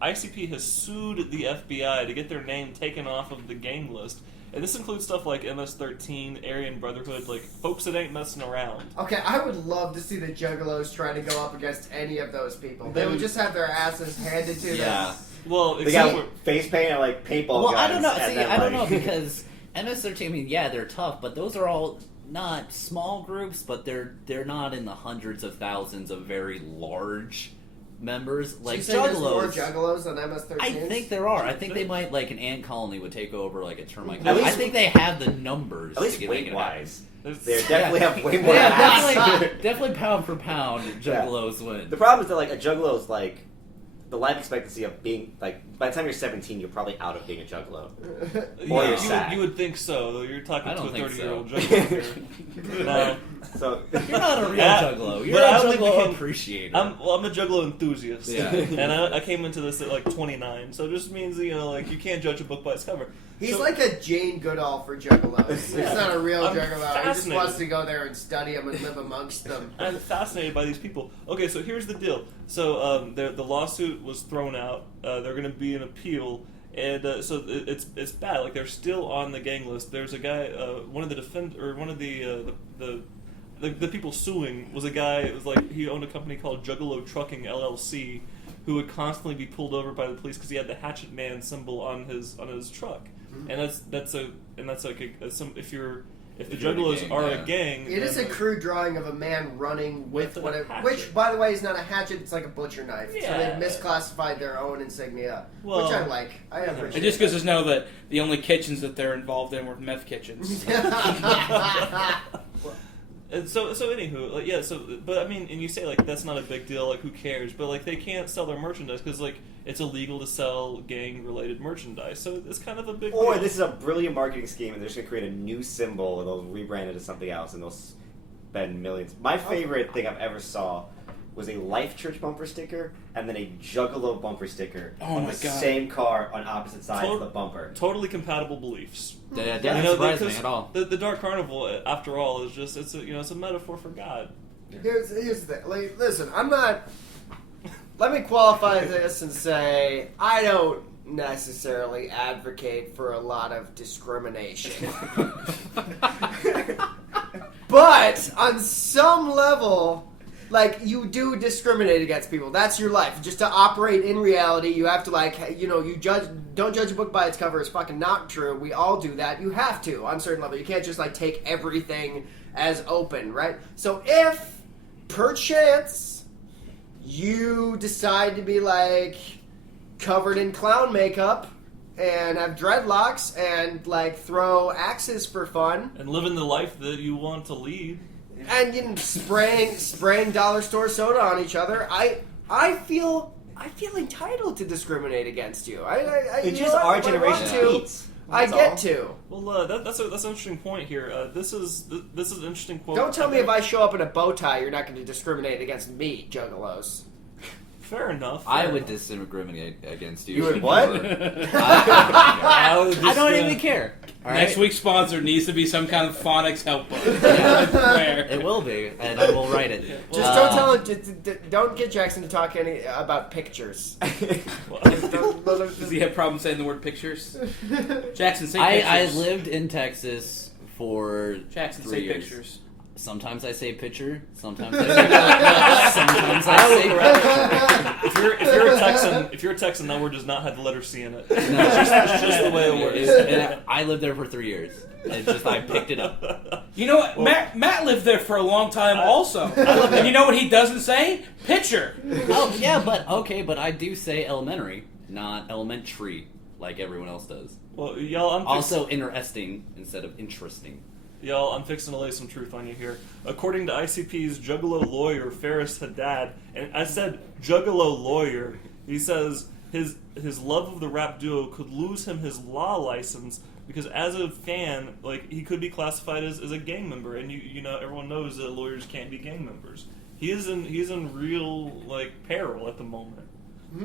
ICP has sued the FBI to get their name taken off of the gang list. And this includes stuff like MS-13, Aryan Brotherhood, folks that ain't messing around. Okay, I would love to see the Juggalos trying to go up against any of those people. They would just have their asses handed to them. Well, they got face paint and paintball guns. I don't know. See, I don't know because MS-13. They're tough, but those are all not small groups, but they're not in the hundreds of thousands of very large members. Like Juggalos. More Juggalos than MS-13s? I think there are. I think they might an ant colony would take over a termite colony. I think they have the numbers. At least to weight wise. They definitely have way more. Yeah, definitely pound for pound, Juggalos win. The problem is that a Juggalo is the life expectancy of being like by the time you're 17, you're probably out of being a juggalo. Yeah, you're sad. you would think so. Though you're talking I to a don't think 30-year-old so. juggalo here. No. So You're not a real Yeah, juggalo. You're but I a only juggalo became- appreciator. I'm a juggalo enthusiast. Yeah. And I came into this at like 29, so it just means like you can't judge a book by its cover. He's So- like a Jane Goodall for juggalos. He's not a real I'm juggalo. He just fascinated. wants to go there and study them and live amongst them. I'm fascinated by these people. Okay, so here's the deal. So the lawsuit was thrown out. They're going to be an appeal, and so it's bad. Like they're still on the gang list. There's a guy, one of the people suing was a guy. It was like he owned a company called Juggalo Trucking LLC, who would constantly be pulled over by the police because he had the Hatchet Man symbol on his truck, and that's if the If you're in a Juggalos gang, are yeah. a gang, It is a then- crude drawing of a man running with With a whatever, hatchet. which, by the way, is not a hatchet. It's like a butcher knife. So Yeah. they've misclassified their own insignia, Well, which I like. I yeah. appreciate. It just goes to know that the only kitchens that they're involved in were meth kitchens. And so anywho, like, yeah. So, but I mean, and you say like that's not a big deal. Like, who cares? But like, they can't sell their merchandise because like it's illegal to sell gang-related merchandise. So it's kind of a big. Or deal. this is a brilliant marketing scheme, and they're just going to create a new symbol, and they'll rebrand it as something else, and they'll spend millions. My favorite thing I've ever saw was a Life Church bumper sticker, and then a Juggalo bumper sticker Oh on my the God. same car on opposite sides of Tot- the bumper. Totally compatible beliefs. That You doesn't know, surprise me because at all. The Dark Carnival, after all, is just it's a metaphor for God. Here's the thing. Like, listen, I'm not. Let me qualify this and say I don't necessarily advocate for a lot of discrimination. But on some level, like, you do discriminate against people. That's your life. Just to operate in reality, you have to, like, you don't judge a book by its cover is fucking not true. We all do that. You have to on a certain level. You can't just, like, take everything as open, right? So if, perchance, you decide to be, like, covered in clown makeup and have dreadlocks and, like, throw axes for fun, And living the life that you want to lead. and spraying dollar store soda on each other, I feel entitled to discriminate against you. It's you just know, our if I generation want to, hates. I That's get all. to. Well, that's an interesting point here. This is an interesting quote. Don't tell me if I show up in a bow tie, you're not going to discriminate against me, juggalos. Fair enough. I fair would enough. discriminate against you. You would what? I don't even care. All right? Next week's sponsor needs to be some kind of phonics help book. I swear. It will be, and I will write it. Just don't tell him. Don't get Jackson to talk any about pictures. Does he have problems saying the word pictures? Jackson, say I pictures. lived in Texas for Jackson, 3 say years. pictures. Sometimes I say picture. Sometimes I say sometimes I say If you're a Texan, that word does not have the letter C in it. No. It's just the way it works. And I lived there for 3 years. It's just I picked it up. You know what? Matt lived there for a long time also. And you know what he doesn't say? Picture. Oh yeah, but I do say elementary, not elementary, like everyone else does. Well, y'all, Also interesting instead of interesting. I'm fixing to lay some truth on you here. According to ICP's Juggalo lawyer, Ferris Haddad, and I said Juggalo lawyer, he says his love of the rap duo could lose him his law license because as a fan, like, he could be classified as a gang member, and you know everyone knows that lawyers can't be gang members. He's in real, like, peril at the moment.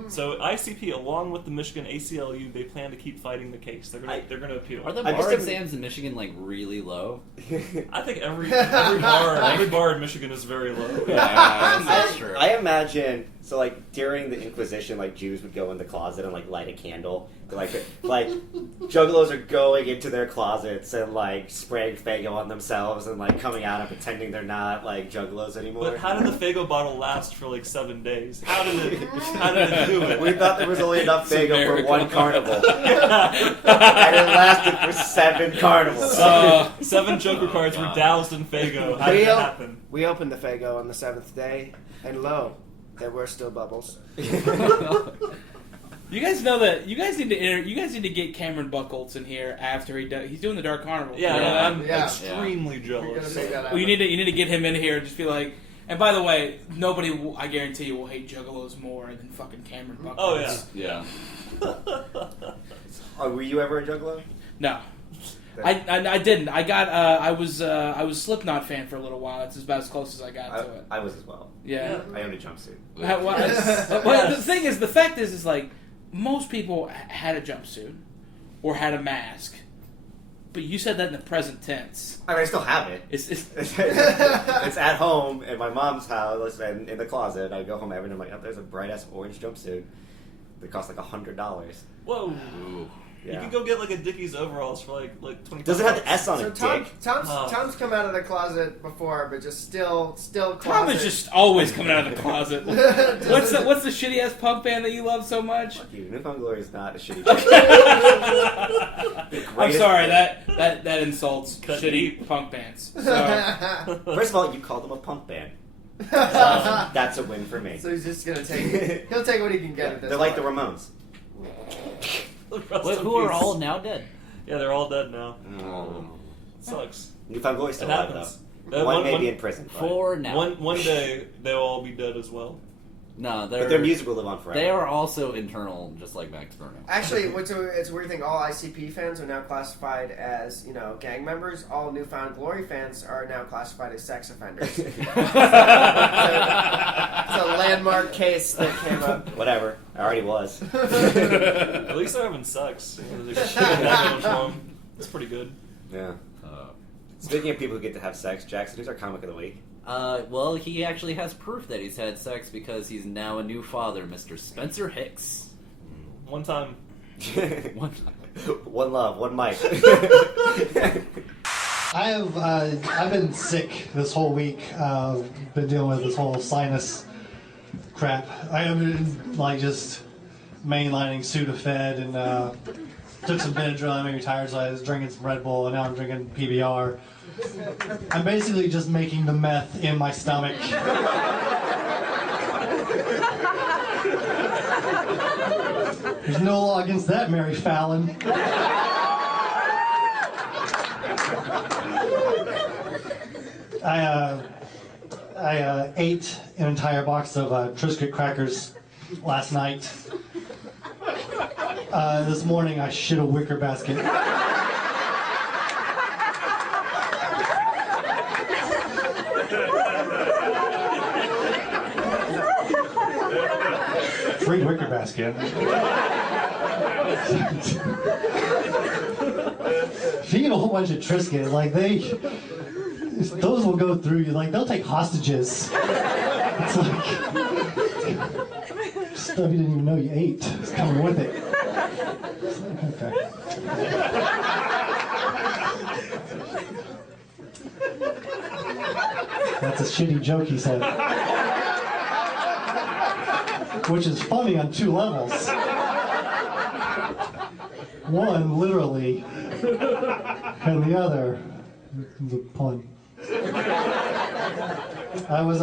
So ICP, along with the Michigan ACLU, they plan to keep fighting the case. They're gonna appeal. Are the I just bar didn't- exams in Michigan like really low? I think every bar in Michigan is very low. That's true. I imagine so like during the Inquisition, like Jews would go in the closet and like light a candle. Like juggalos are going into their closets and like spraying Faygo on themselves and like coming out and pretending they're not like juggalos anymore. But how did the Faygo bottle last for like 7 days? How did it do it? We thought there was only enough It's a Faygo for miracle. one carnival, and it lasted for 7 carnivals. 7 Joker cards were doused in Faygo. How did that happen? We opened the Faygo on the 7th day, and lo, there were still bubbles. You guys know that you guys need to get Cameron Buchholz in here after he's doing the Dark Carnival. Yeah, You know that? I'm Yeah. extremely You're gonna jealous. make that Well, you happen. need to get him in here and just be like, And by the way, nobody, I guarantee you, will hate Juggalos more than fucking Cameron Buckles. Oh yeah. Were you ever a Juggalo? No. I didn't. I was a Slipknot fan for a little while. That's about as close as I got to it. I was as well. Yeah. I owned a jumpsuit. Well, the fact is like most people had a jumpsuit or had a mask, but you said that in the present tense. I mean, I still have it. It's It's at home in my mom's house and in the closet. I go home every night. I'm like, oh, there's a bright ass orange jumpsuit. It costs like $100. Whoa. Ooh. You Yeah. can go get like a Dickies overalls for like 20. Does it have the S on So it, Tom's Dick? come out of the closet before, but just still closet. Tom is just always coming out of the closet. What's the shitty ass punk band that you love so much? Fuck you. Newfound Glory is not a shitty I'm sorry, that insults Cut shitty deep. punk bands. So. First of all, you called them a punk band. That's a win for me. So he's just gonna take. He'll take what he can get. At this They're like the point. Ramones. Wait, who are all now dead? Yeah, they're all dead now. Oh. Sucks. Newfound Glory's still It alive, happens. though. One may be in prison. But, For now. One day they'll all be dead as well. No, but their music will live on forever. They are also internal, just like Max Bruno. Actually, it's a weird thing. All ICP fans are now classified as gang members. All Newfound Glory fans are now classified as sex offenders. It's a landmark case that came up. Whatever. I already was. At least they're having sex. It's pretty good. Yeah. Speaking of people who get to have sex, Jackson, who's our comic of the week? Well, he actually has proof that he's had sex because he's now a new father, Mr. Spencer Hicks. One time. One love, one mic. I've been sick this whole week. Been dealing with this whole sinus crap. I have been just mainlining Sudafed and took some Benadryl. I made me tired, so I was drinking some Red Bull, and now I'm drinking PBR. I'm basically just making the meth in my stomach. There's no law against that, Mary Fallon. I ate an entire box of Triscuit crackers last night. This morning I shit a wicker basket. 3 wicker basket. If you get a whole bunch of Triscuit, those will go through you. They'll take hostages. It's like stuff you didn't even know you ate. It's coming with it. It's like, okay. That's a shitty joke, he said. Which is funny on 2 levels. One, literally, and the other, the pun. I was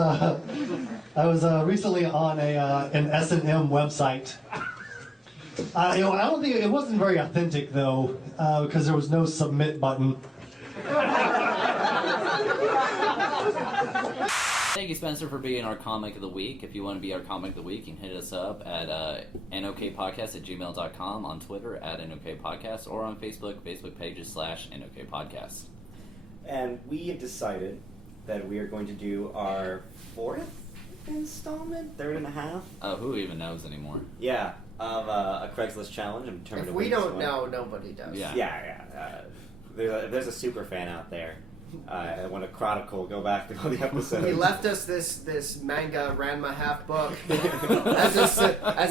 recently on an S&M website. I don't think it wasn't very authentic though, because there was no submit button. Thank you, Spencer, for being our comic of the week. If you want to be our comic of the week, you can hit us up at nokpodcast@gmail.com, on Twitter @nokpodcast, or on Facebook pages /nokpodcast. And we have decided that we are going to do our 4th installment, 3rd and a half. Who even knows anymore? Yeah, of a Craigslist challenge. I'm determined If to we win this don't one. know, nobody does. Yeah. Yeah. There's a super fan out there. I want to chronicle, go back to all the episodes. He left us this manga Ranma half book as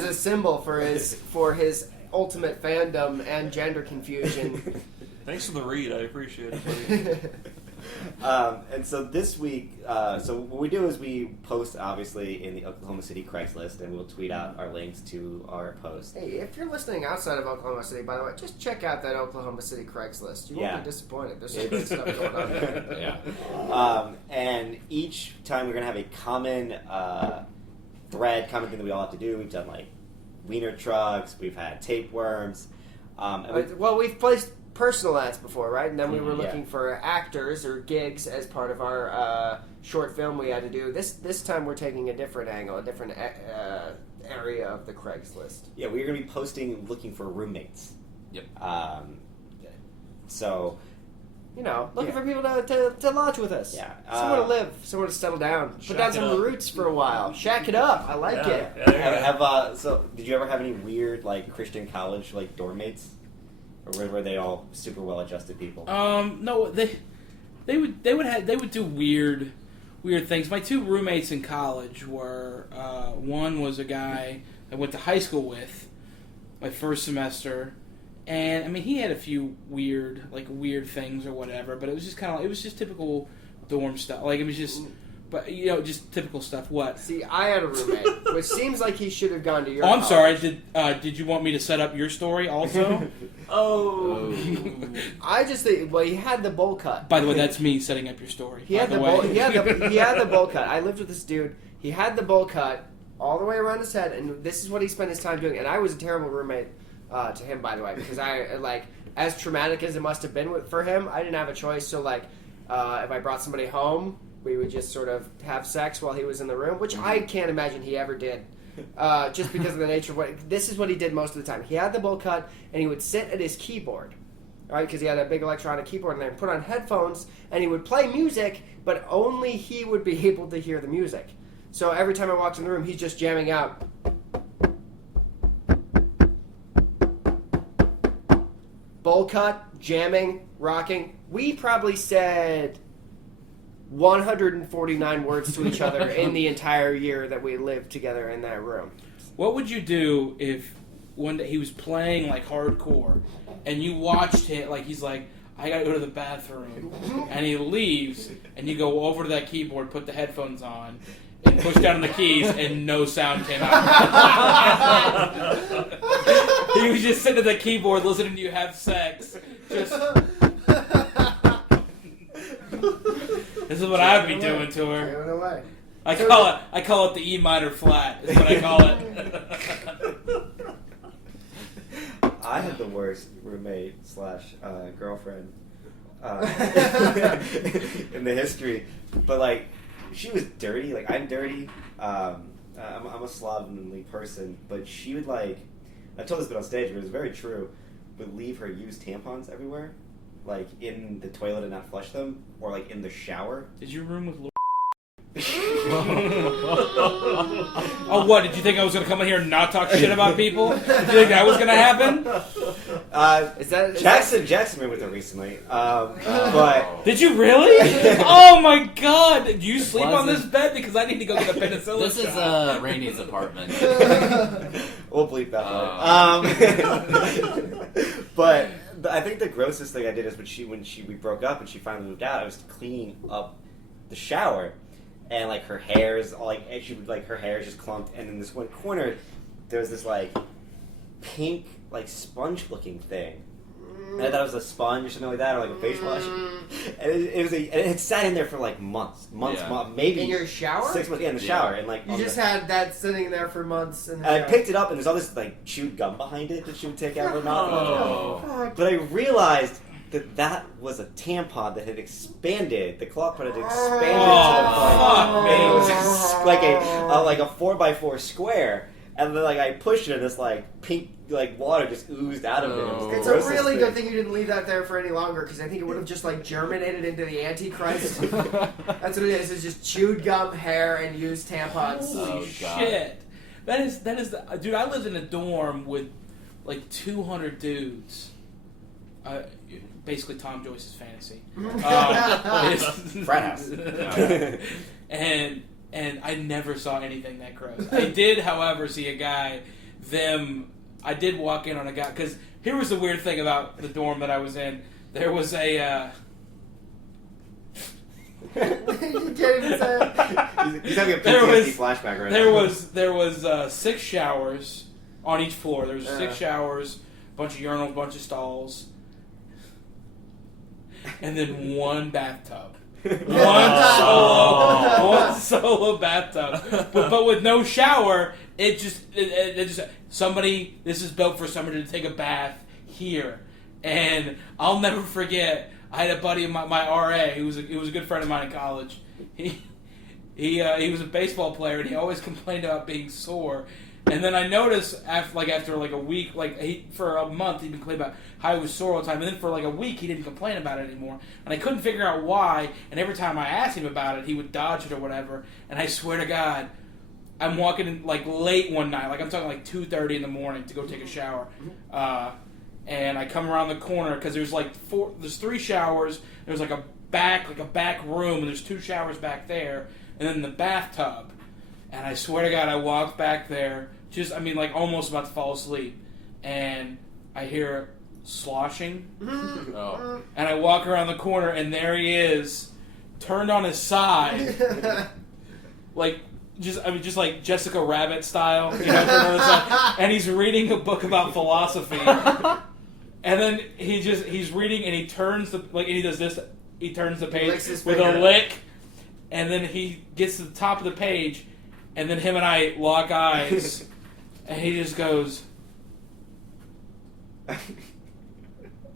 a symbol for his ultimate fandom and gender confusion. Thanks for the read. I appreciate it, buddy. And so this week, so what we do is we post, obviously, in the Oklahoma City Craigslist, and we'll tweet out our links to our post. Hey, if you're listening outside of Oklahoma City, by the way, just check out that Oklahoma City Craigslist. You won't be disappointed. There's some good stuff going on there. Yeah. And each time we're going to have a common thread, common thing that we all have to do. We've done, wiener trucks, we've had tapeworms. Well, we've placed personal ads before, right? And then we were Yeah. looking for actors or gigs as part of our short film we had to do. This time we're taking a different angle, a different area of the Craigslist. Yeah, we're going to be posting looking for roommates. Yep. So, Looking for people to lodge with us. Yeah. Somewhere to live, somewhere to settle down. Put Shack down it some up. roots for a while. Shack it up. I like it. so did you ever have any weird like Christian college like dorm mates, or were they all super well adjusted people? No, they would do weird things. My two roommates in college were one was a guy I went to high school with my first semester, and I mean he had a few weird things or whatever, but it was just kind of it was just typical dorm stuff. Like it was just. But, just typical stuff. What? See, I had a roommate, which seems like he should have gone to your I'm college. sorry. Did you want me to set up your story also? Oh. I just think, he had the bowl cut. By the way, that's me setting up your story. He had the bowl. He had the bowl cut. I lived with this dude. He had the bowl cut all the way around his head, and this is what he spent his time doing. And I was a terrible roommate to him, by the way, because I as traumatic as it must have been for him. I didn't have a choice. So if I brought somebody home, we would just sort of have sex while he was in the room, which I can't imagine he ever did, just because of the nature of this is what he did most of the time. He had the bowl cut, and he would sit at his keyboard, right? Because he had a big electronic keyboard in there, and put on headphones, and he would play music, but only he would be able to hear the music. So every time I walked in the room, he's just jamming out. Bowl cut, jamming, rocking. We probably said 149 words to each other in the entire year that we lived together in that room. What would you do if one day he was playing hardcore and you watched it he's like, I gotta go to the bathroom, and he leaves, and you go over to that keyboard, put the headphones on, and push down the keys, and no sound came out. He was just sitting at the keyboard listening to you have sex. Just. This is what I'd be doing to her. Going away. I call it the E minor flat. Is what I call it. I had the worst roommate / girlfriend in the history, but she was dirty. I'm dirty. I'm a slovenly person, but she would I told this bit on stage, but it was very true. Would leave her used tampons everywhere, in the toilet and not flush them, or in the shower. Is your room with? Oh, what? Did you think I was going to come in here and not talk shit about people? Did you think that was going to happen? Jackson moved with her recently, but did you really? Oh my God! Did you sleep on this bed? Because I need to go get a penicillin This is shot. Raney's apartment. we'll bleep that part. But I think the grossest thing I did is when we broke up and she finally moved out. I was cleaning up the shower, and her hair's and she would her hair just clumped, and in this one corner there was this pink sponge looking thing. And I thought it was a sponge or something like that, or a face wash. And it had sat in there for months, maybe in your shower. 6 months, in the shower, and you just had that sitting there for months. In the I shower. picked it up, and there's all this chewed gum behind it that she would take out of her mouth. Oh. But I realized that was a tampon that had expanded. The cloth part had expanded to it was like a 4x4 square, and then I pushed it, and this pink water just oozed out of it. It was the It's a grossest really thing. good thing you didn't leave that there for any longer, because I think it would have just germinated into the Antichrist. That's what it is. It's just chewed gum, hair, and used tampons. Holy shit! That is dude. I lived in a dorm with 200 dudes. Basically, Tom Joyce's fantasy. Frat house. And I never saw anything that gross. I did, however, see a guy. I did walk in on a guy, because here was the weird thing about the dorm that I was in. There was a. You can't even say it. He's having a PTSD flashback right now. There was 6 showers on each floor. There was 6 showers, a bunch of urinals, a bunch of stalls, and then one bathtub. One solo bathtub, but with no shower. It just somebody. This is built for somebody to take a bath here, And I'll never forget, I had a buddy of my RA who was a good friend of mine in college. He was a baseball player, and he always complained about being sore. And then I noticed after a week, for a month he'd been complaining about how he was sore all the time. And then for a week he didn't complain about it anymore. And I couldn't figure out why. And every time I asked him about it, he would dodge it or whatever. And I swear to God, I'm walking in late one night, I'm talking 2:30 in the morning to go take a shower. And I come around the corner because there's there's 3 showers. There's a back room, and there's 2 showers back there, and then the bathtub. And I swear to God, I walked back there, almost about to fall asleep, and I hear sloshing. Oh. And I walk around the corner, and there he is, turned on his side, just like Jessica Rabbit style, turned on his side, and he's reading a book about philosophy. And then he's reading, and he turns he does this. He turns the page with a lick, and then he gets to the top of the page, and then him and I lock eyes, and he just goes,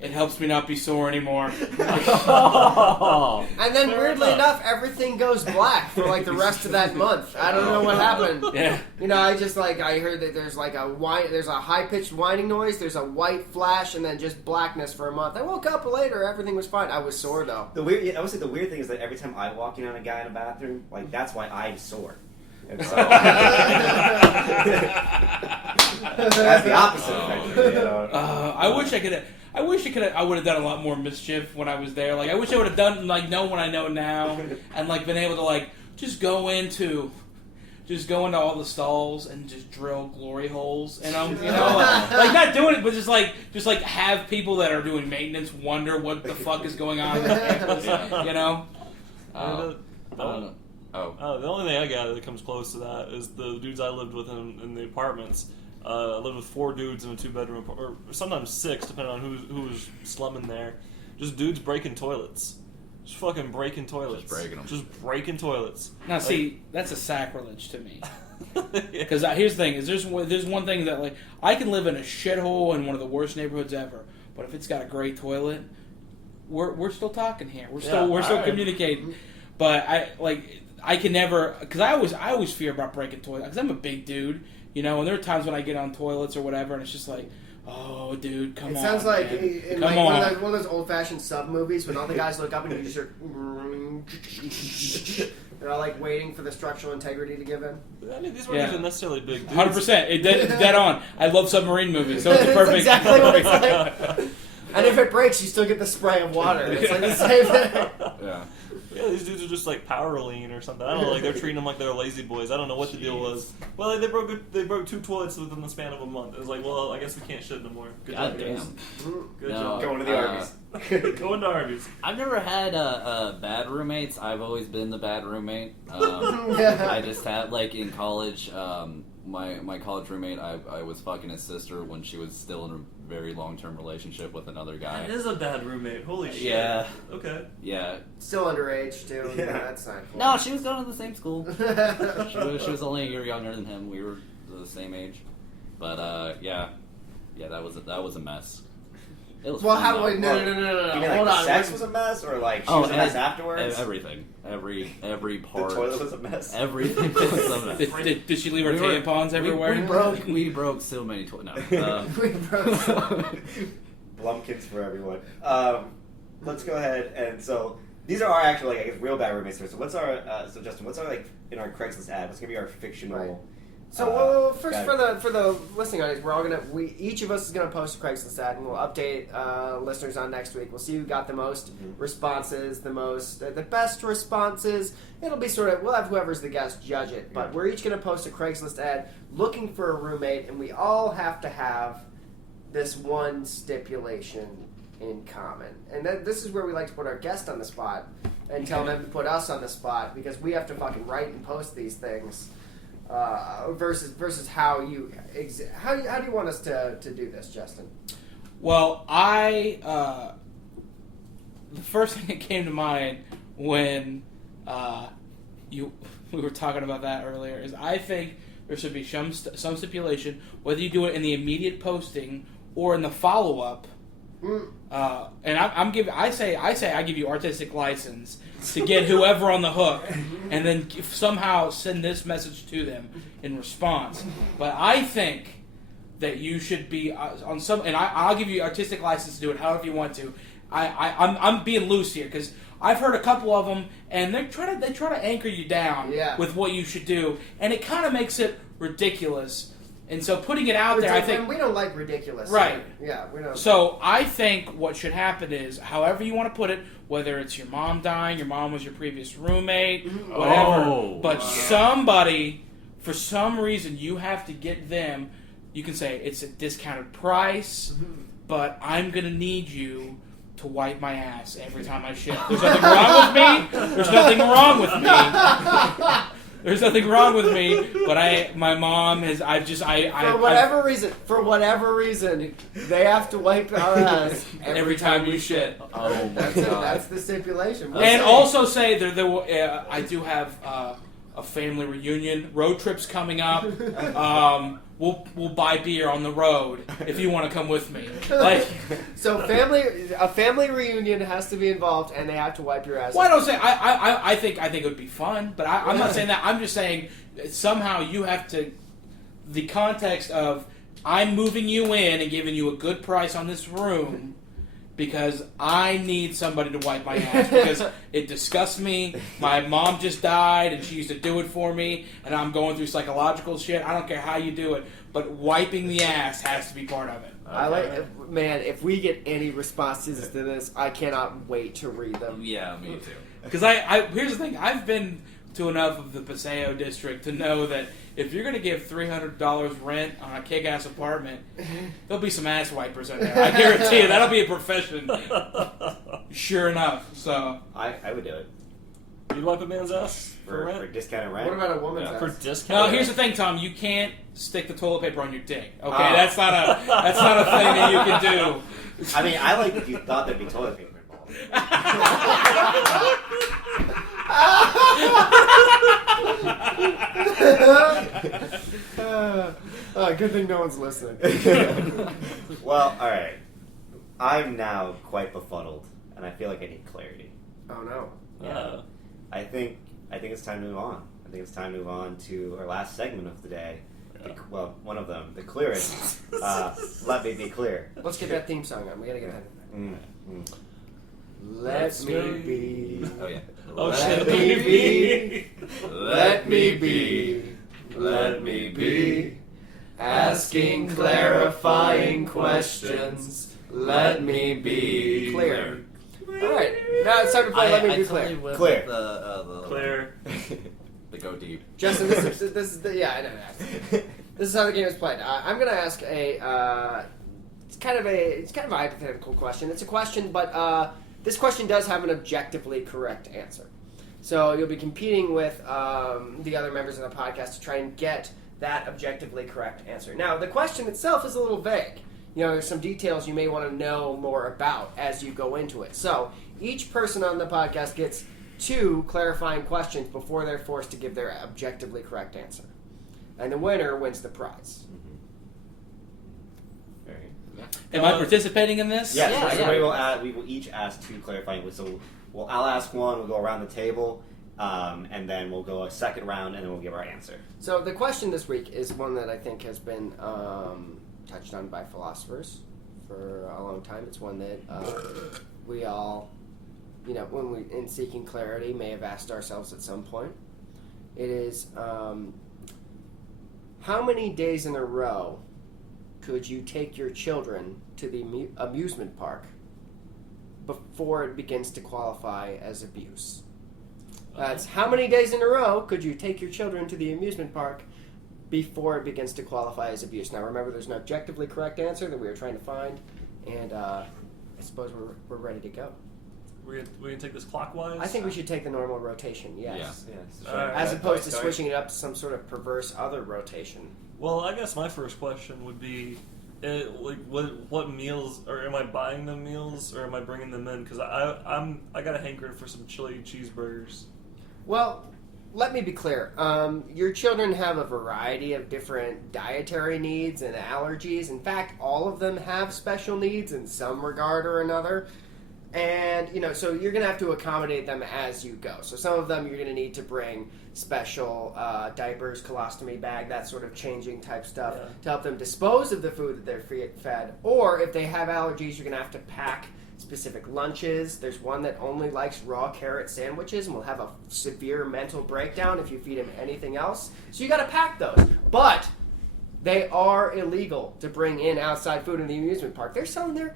"It helps me not be sore anymore." And then weirdly enough, everything goes black for the rest of that month. I don't know what happened. Yeah. I just I heard that there's there's a high pitched whining noise, there's a white flash, and then just blackness for a month. I woke up later, everything was fine. I was sore though. I would say the weird thing is that every time I walk in on a guy in a bathroom, that's why I'm sore. And so, that's the opposite effect. I wish I could. I would have done a lot more mischief when I was there. I wish I would have done know what I know now, and been able to just go into all the stalls and just drill glory holes, and not doing it, but just have people that are doing maintenance wonder what the fuck is going on in the campus, The only thing I got that comes close to that is the dudes I lived with in the apartments. I lived with 4 dudes in a 2-bedroom, or sometimes 6, depending on who was slumming there. Just dudes breaking toilets. Just fucking breaking toilets. Just breaking them. Just breaking toilets. Now, see, that's a sacrilege to me. Because here's the thing: is there's one thing that I can live in a shithole in one of the worst neighborhoods ever, but if it's got a great toilet, we're still talking here. We're still communicating. But I can never, because I always fear about breaking toilets because I'm a big dude. And there are times when I get on toilets or whatever, and it's just oh, dude, come on. It sounds like man. in Come one on. of those old-fashioned sub-movies when all the guys look up and you just hear... They're all waiting for the structural integrity to give in. I mean, these weren't even necessarily big dudes. 100%. It's dead on. I love submarine movies, so it's a perfect... exactly what it's like. And if it breaks, you still get the spray of water. It's the same thing. Yeah. Yeah, these dudes are just power lean or something. I don't know, they're treating them like they're lazy boys. I don't know what the deal was. Well, they broke 2 toilets within the span of a month. It was well, I guess we can't shit no more. Good God job, damn. guys. Good No, job. Going to the Arby's. Going to Arby's. I've never had bad roommates. I've always been the bad roommate. I just had in college. My college roommate, I was fucking his sister when she was still in a very long-term relationship with another guy. That is a bad roommate. Holy shit. Yeah. Okay. Yeah. Still underage, too. Yeah. That's not cool. No, she was going to the same school. She was only a year younger than him. We were the same age. But, yeah, that was a mess. It was Well, fun, how? though. Wait, no. You mean Hold on. sex was a mess, or she was a mess afterwards? Everything. Every part. The toilet was a mess. Everything was a mess. Did she leave her tampons everywhere? We broke so many toilets. No. We broke. Blumpkins for everyone. Let's go ahead and so these are our actual real bad roommates here. So what's our so Justin? What's our in our Craigslist ad? What's gonna be our fictional? Right. So first for the listening audience, each of us is gonna post a Craigslist ad, and we'll update listeners on next week. We'll see who got the most responses, the best responses. It'll be we'll have whoever's the guest judge it, but we're each gonna post a Craigslist ad looking for a roommate, and we all have to have this one stipulation in common. And this is where we like to put our guest on the spot and tell them to put us on the spot because we have to fucking write and post these things. Versus how do you want us to do this, Justin? Well, the first thing that came to mind when we were talking about that earlier is I think there should be some stipulation, whether you do it in the immediate posting or in the follow-up, And I say I give you artistic license to get whoever on the hook, and then somehow send this message to them in response. But I think that you should be on some, and I'll give you artistic license to do it however you want to. I'm being loose here because I've heard a couple of them, and they try to anchor you down with what you should do, and it kind of makes it ridiculous. And so putting it out there, I think we don't like ridiculous, right? Yeah, we don't. So I think what should happen is, however you want to put it, whether it's your mom dying, your mom was your previous roommate, whatever. But somebody, for some reason, you have to get them. You can say it's a discounted price, but I'm gonna need you to wipe my ass every time I shit. There's nothing wrong with me. There's nothing wrong with me. There's nothing wrong with me, but my mom has. For whatever reason, they have to wipe our ass every time you shit. Oh my God, that's the stipulation. And also say I do have a family reunion. Road trips coming up. We'll buy beer on the road if you want to come with me. So a family reunion has to be involved, and they have to wipe your ass. Well, I don't say I think it would be fun, but I'm not saying that. I'm just saying somehow you have to. The context of I'm moving you in and giving you a good price on this room. Because I need somebody to wipe my ass because it disgusts me. My mom just died and she used to do it for me, and I'm going through psychological shit. I don't care how you do it, but wiping the ass has to be part of it. Man, if we get any responses to this, I cannot wait to read them. Yeah, me too. Because here's the thing: I've been to enough of the Paseo district to know that if you're going to give $300 rent on a kick-ass apartment, there'll be some ass wipers in there. I guarantee you, that'll be a profession. Sure enough. So I would do it. You'd wipe a man's ass for rent? For discounted rent? What about a woman's ass? For discount. No, here's the thing, Tom. You can't stick the toilet paper on your dick. Okay, that's not a thing that you can do. I mean, I like that you thought there'd be toilet paper involved. Good thing no one's listening. Well, all right. I'm now quite befuddled, and I feel like I need clarity. Oh no. Yeah. I think it's time to move on. I think it's time to move on to our last segment of the day. Yeah. Well, one of them, the clearest. Let me be clear. Let's get that theme song on. We gotta get that. Let me be. Oh yeah. Let me be. Let me be. Let me be. Asking clarifying questions. Let me be clear. All right, now it's time to play. Let me be clear. Clear. Clear. The go deep. Justin, this is the I know that. This is how the game is played. I'm going to ask it's kind of a hypothetical question. It's a question, but this question does have an objectively correct answer. So you'll be competing with the other members of the podcast to try and get that objectively correct answer. Now, the question itself is a little vague. You know, there's some details you may want to know more about as you go into it. So each person on the podcast gets 2 clarifying questions before they're forced to give their objectively correct answer. And the winner wins the prize. Am I participating in this? Yes. So we will each ask 2 clarifying. So I'll ask one. We'll go around the table, and then we'll go a second round, and then we'll give our answer. So the question this week is one that I think has been touched on by philosophers for a long time. It's one that we all, when we in seeking clarity, may have asked ourselves at some point. It is, how many days in a row could you take your children to the amusement park before it begins to qualify as abuse? That's how many days in a row could you take your children to the amusement park before it begins to qualify as abuse? Now remember, there's an objectively correct answer that we are trying to find, and I suppose we're ready to go. We can take this clockwise? I think we should take the normal rotation, yes. Yeah. As opposed to switching it up to some sort of perverse other rotation. Well, I guess my first question would be, what meals, or am I buying them meals, or am I bringing them in? Because I got a hankering for some chili cheeseburgers. Well, let me be clear. Your children have a variety of different dietary needs and allergies. In fact, all of them have special needs in some regard or another. And, so you're going to have to accommodate them as you go. So some of them you're going to need to bring special diapers, colostomy bag, that sort of changing type stuff to help them dispose of the food that they're fed. Or if they have allergies, you're going to have to pack specific lunches. There's one that only likes raw carrot sandwiches and will have a severe mental breakdown if you feed him anything else. So you got to pack those. But they are illegal to bring in outside food in the amusement park. They're selling their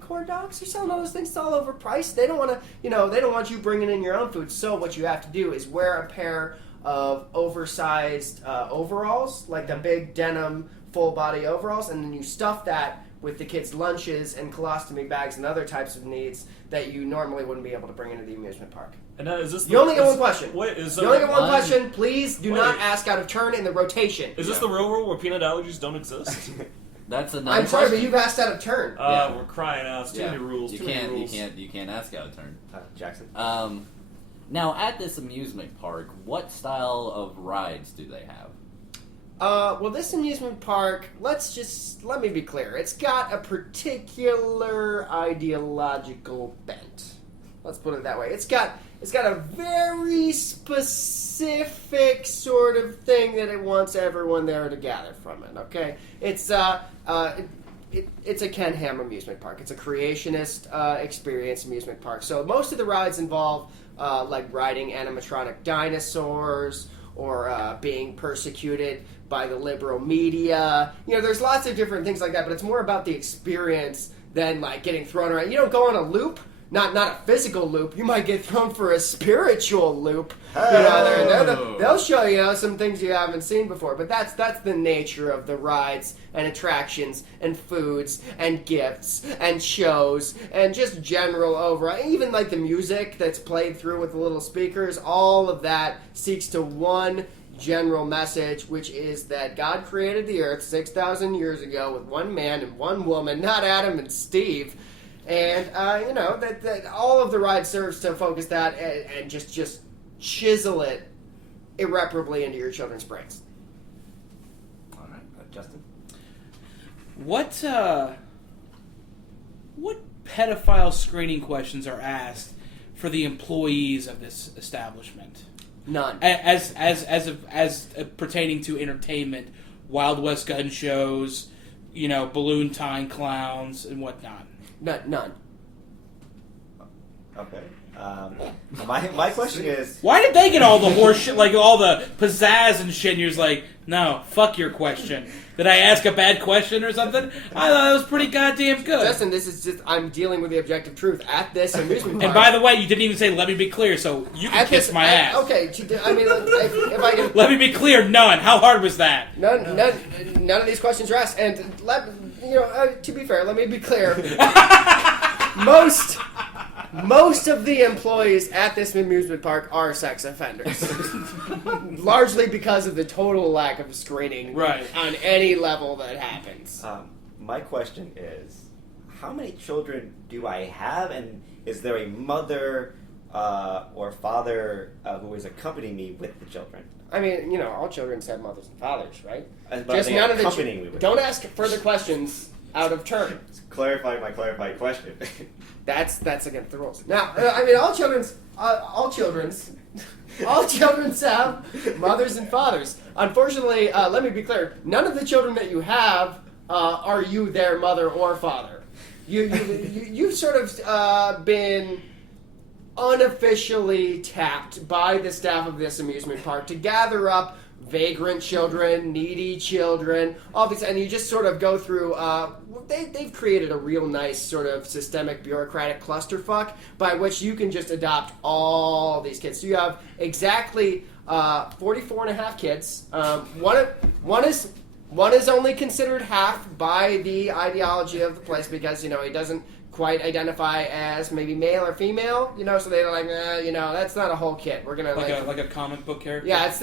corn dogs. They're selling all those things. It's all overpriced. They don't want to, they don't want you bringing in your own food. So what you have to do is wear a pair of oversized overalls, like the big denim full body overalls, and then you stuff that with the kids' lunches and colostomy bags and other types of needs that you normally wouldn't be able to bring into the amusement park. And is this you only get one question. Wait, you only get one question. Please do not ask out of turn in the rotation. Is this the real world where peanut allergies don't exist? That's another. I'm sorry, but you've asked out of turn. We're crying out. It's too many rules. You can't ask out of turn. Jackson. Now at this amusement park, what style of rides do they have? Well, this amusement park, let me be clear. It's got a particular ideological bent. Let's put it that way. It's got a very specific sort of thing that it wants everyone there to gather from it, okay? It's a Ken Ham amusement park. It's a creationist experience amusement park. So most of the rides involve like riding animatronic dinosaurs or being persecuted by the liberal media. There's lots of different things like that, but it's more about the experience than like getting thrown around. You don't go on a loop. Not a physical loop. You might get thrown for a spiritual loop. They'll show you some things you haven't seen before. But that's the nature of the rides and attractions and foods and gifts and shows and just general overall. Even like the music that's played through with the little speakers. All of that seeks to one general message, which is that God created the earth 6,000 years ago with one man and one woman, not Adam and Steve. And, that all of the ride serves to focus that and just chisel it irreparably into your children's brains. All right, Justin? What pedophile screening questions are asked for the employees of this establishment? None. As pertaining to entertainment, Wild West gun shows, balloon tying clowns and whatnot. None. Okay. My question is... Why did they get all the horse shit, like all the pizzazz and shit, and you're just like, no, fuck your question. Did I ask a bad question or something? I thought it was pretty goddamn good. Justin, this is just, I'm dealing with the objective truth at this amusement park. And by the way, you didn't even say, let me be clear, so you can kiss my ass. Okay, if I can... Let me be clear, none. How hard was that? None of these questions are asked, and to be fair, let me be clear. Most of the employees at this amusement park are sex offenders. Largely because of the total lack of screening on any level that happens. My question is, how many children do I have, and is there a mother or father who is accompanying me with the children? I mean, all children have mothers and fathers, right? But just none of the don't ask further questions out of turn. Clarify my clarified question. That's against the rules. Now, all children's have mothers and fathers. Unfortunately, let me be clear: none of the children that you have are you their mother or father. You've sort of been unofficially tapped by the staff of this amusement park to gather up vagrant children, needy children, all these, and you just sort of go through. They've created a real nice sort of systemic bureaucratic clusterfuck by which you can just adopt all these kids. So you have exactly 44 and a half kids. One is only considered half by the ideology of the place because he doesn't quite identify as maybe male or female, so they're like, that's not a whole kid. We're gonna like a comic book character. Yeah, it's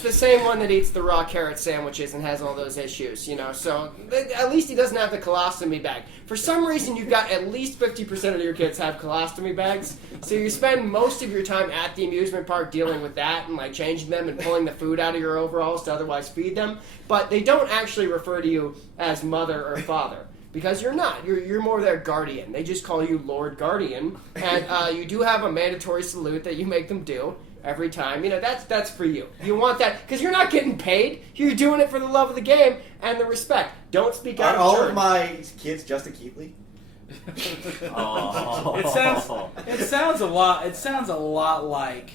the same one that eats the raw carrot sandwiches and has all those issues, So at least he doesn't have the colostomy bag. For some reason, you've got at least 50% of your kids have colostomy bags, so you spend most of your time at the amusement park dealing with that and like changing them and pulling the food out of your overalls to otherwise feed them. But they don't actually refer to you as mother or father. Because you're not. You're more their guardian. They just call you Lord Guardian. And you do have a mandatory salute that you make them do every time. That's for you. You want that. Because you're not getting paid. You're doing it for the love of the game and the respect. Don't speak out Are of all turn. of my kids Justin Keatley? It sounds a lot like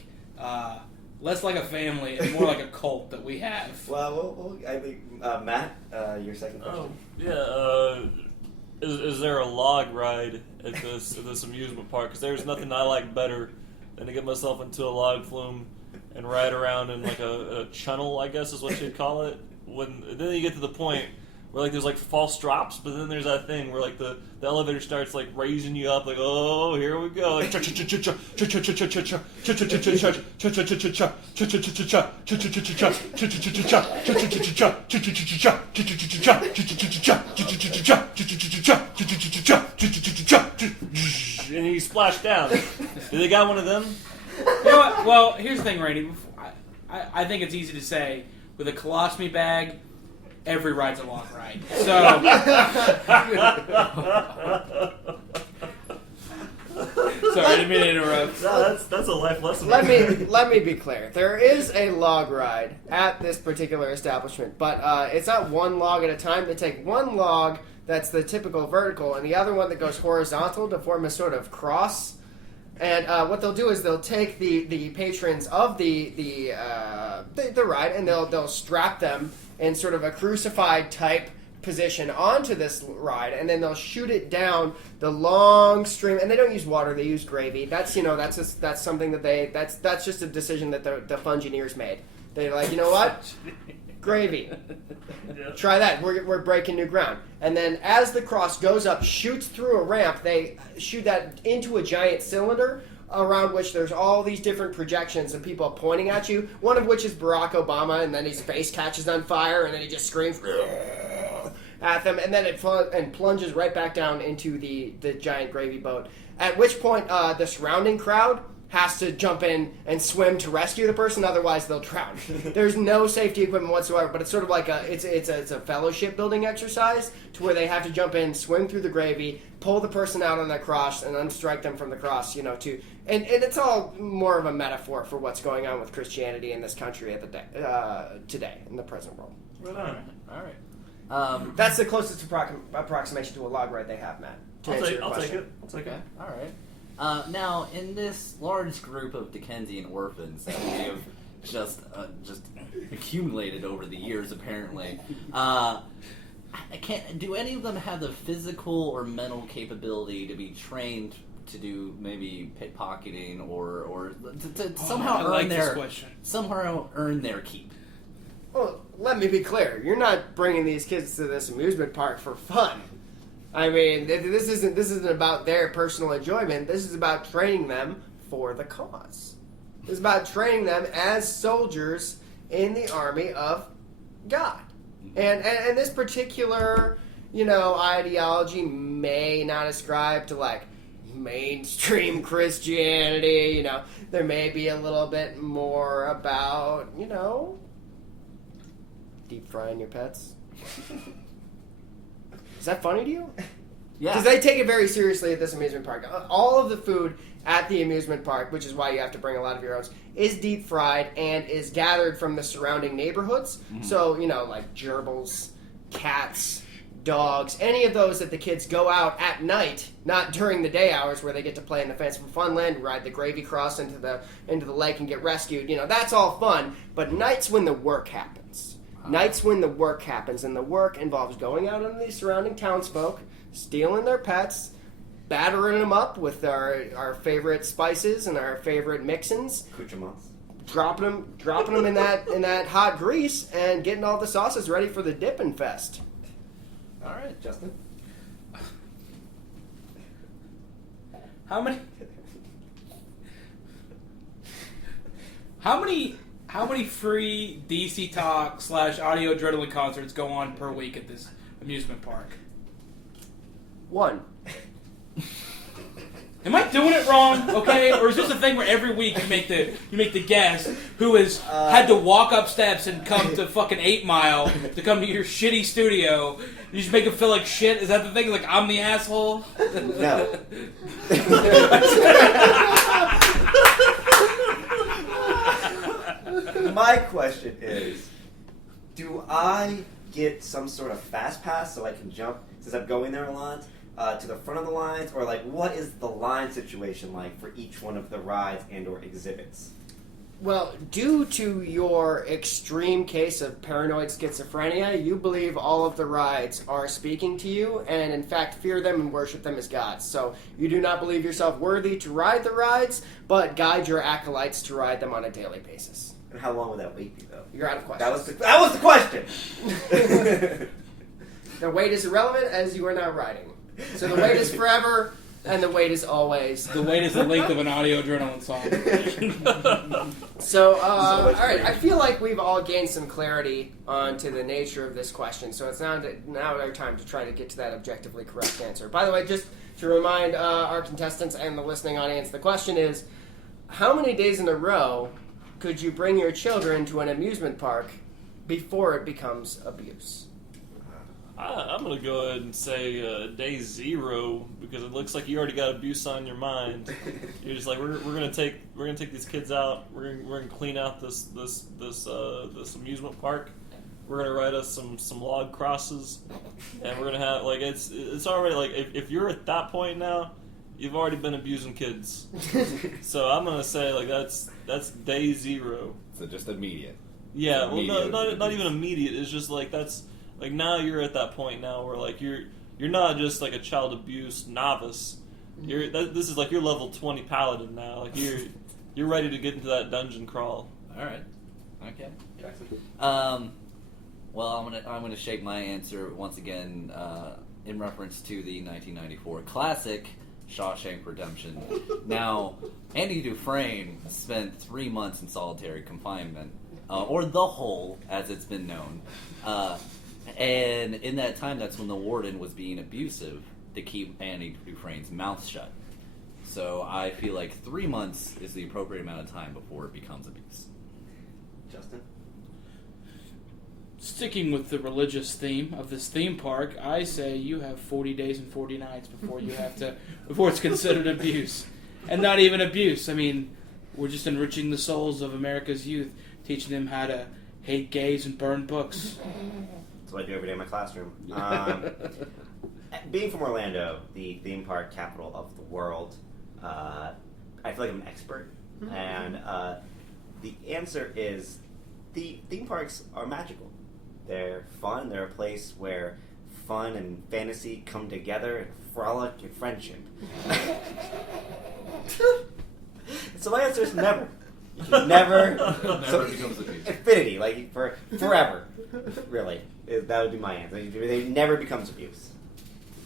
less like a family and more like a cult that we have. Well, I think Matt, your second question. Oh, yeah. Is there a log ride at this amusement park? Because there's nothing I like better than to get myself into a log flume and ride around in like a channel, I guess is what you'd call it. Then you get to the point where like there's like false drops, but then there's that thing where like the elevator starts like raising you up, like, oh, here we go, like, and you splash down. Do they got one of them? You know what? Well, here's the thing, Raney. I think it's easy to say with a colostomy bag, every ride's a long ride. So, sorry, I didn't mean to interrupt. No, that's a life lesson. Let me be clear. There is a log ride at this particular establishment, but it's not one log at a time. They take one log that's the typical vertical, and the other one that goes horizontal to form a sort of cross. And what they'll do is they'll take the patrons of the ride, and they'll strap them in sort of a crucified type position onto this ride, and then they'll shoot it down the long stream. And they don't use water; they use gravy. That's something that that's just a decision that the Fungineers made. They're like, you know what, gravy. Try that. We're breaking new ground. And then as the cross goes up, shoots through a ramp, they shoot that into a giant cylinder around which there's all these different projections of people pointing at you, one of which is Barack Obama, and then his face catches on fire, and then he just screams at them, and then it plunges right back down into the giant gravy boat, at which point the surrounding crowd has to jump in and swim to rescue the person, otherwise they'll drown. There's no safety equipment whatsoever, but it's sort of like it's a fellowship building exercise to where they have to jump in, swim through the gravy, pull the person out on that cross, and unstrike them from the cross. And it's all more of a metaphor for what's going on with Christianity in this country today in the present world. Right on. All right. That's the closest approximation to a log ride they have, Matt. I'll take it. Okay. All right. Now, in this large group of Dickensian orphans that we have just accumulated over the years, apparently, do any of them have the physical or mental capability to be trained to do maybe pickpocketing or to somehow earn their keep? Well, let me be clear. You're not bringing these kids to this amusement park for fun. I mean, this isn't about their personal enjoyment. This is about training them for the cause. This is about training them as soldiers in the army of God. And this particular, ideology may not ascribe to like mainstream Christianity. There may be a little bit more about, deep frying your pets. Is that funny to you? Yeah. Because they take it very seriously at this amusement park. All of the food at the amusement park, which is why you have to bring a lot of your own, is deep fried and is gathered from the surrounding neighborhoods. Mm-hmm. So, like gerbils, cats, dogs, any of those that the kids go out at night, not during the day hours where they get to play in the Fanciful Funland, ride the gravy cross into the lake and get rescued. That's all fun. But nights when the work happens. Nights when the work happens, and the work involves going out on the surrounding townsfolk, stealing their pets, battering them up with our favorite spices and our favorite mix-ins, Accoutrements. dropping them in that hot grease, and getting all the sauces ready for the dipping fest. All right, Justin. How many free DC Talk / Audio Adrenaline concerts go on per week at this amusement park? 1. Am I doing it wrong? Okay, or is this a thing where every week you make the guest who has had to walk up steps and come to fucking 8 Mile to come to your shitty studio? You just make him feel like shit. Is that the thing? Like I'm the asshole? No. My question is, do I get some sort of fast pass so I can jump, since I'm going there a lot, to the front of the lines? Or, like, what is the line situation like for each one of the rides and or exhibits? Well, due to your extreme case of paranoid schizophrenia, you believe all of the rides are speaking to you, and in fact fear them and worship them as gods. So you do not believe yourself worthy to ride the rides, but guide your acolytes to ride them on a daily basis. And how long would that wait be, though? You're out of questions. That was the question! The wait is irrelevant as you are now riding. So the wait is forever, and the wait is always. The wait is the length of an Audio Adrenaline song. So, all right, I feel like we've all gained some clarity onto the nature of this question, so it's now our time to try to get to that objectively correct answer. By the way, just to remind our contestants and the listening audience, the question is, how many days in a row could you bring your children to an amusement park before it becomes abuse? I'm gonna go ahead and say day 0 because it looks like you already got abuse on your mind. You're just like we're gonna take these kids out. We're gonna clean out this amusement park. We're gonna write us some log crosses, and we're gonna have like it's already like if you're at that point now, you've already been abusing kids. So I'm gonna say like that's day 0. So just immediate. Yeah, So well, immediate not even immediate. It's just like that's. Like now you're at that point now where like you're not just like a child abuse novice. This is like your level 20 paladin now. Like you're ready to get into that dungeon crawl. All right. Okay. Jackson? Well, I'm gonna shape my answer once again in reference to the 1994 classic Shawshank Redemption. Now, Andy Dufresne spent 3 months in solitary confinement, or the hole, as it's been known. And in that time, that's when the warden was being abusive to keep Andy Dufresne's mouth shut. So I feel like 3 months is the appropriate amount of time before it becomes abuse. Justin? Sticking with the religious theme of this theme park, I say you have 40 days and 40 nights before it's considered abuse. And not even abuse. I mean, we're just enriching the souls of America's youth, teaching them how to hate gays and burn books. That's what I do every day in my classroom. Being from Orlando, the theme park capital of the world, I feel like I'm an expert. And the answer is the theme parks are magical. They're fun. They're a place where fun and fantasy come together and frolic and friendship. So my answer is never. You can never. Never becomes abuse. Infinity, like for forever. Really, that would be my answer. They never becomes abuse.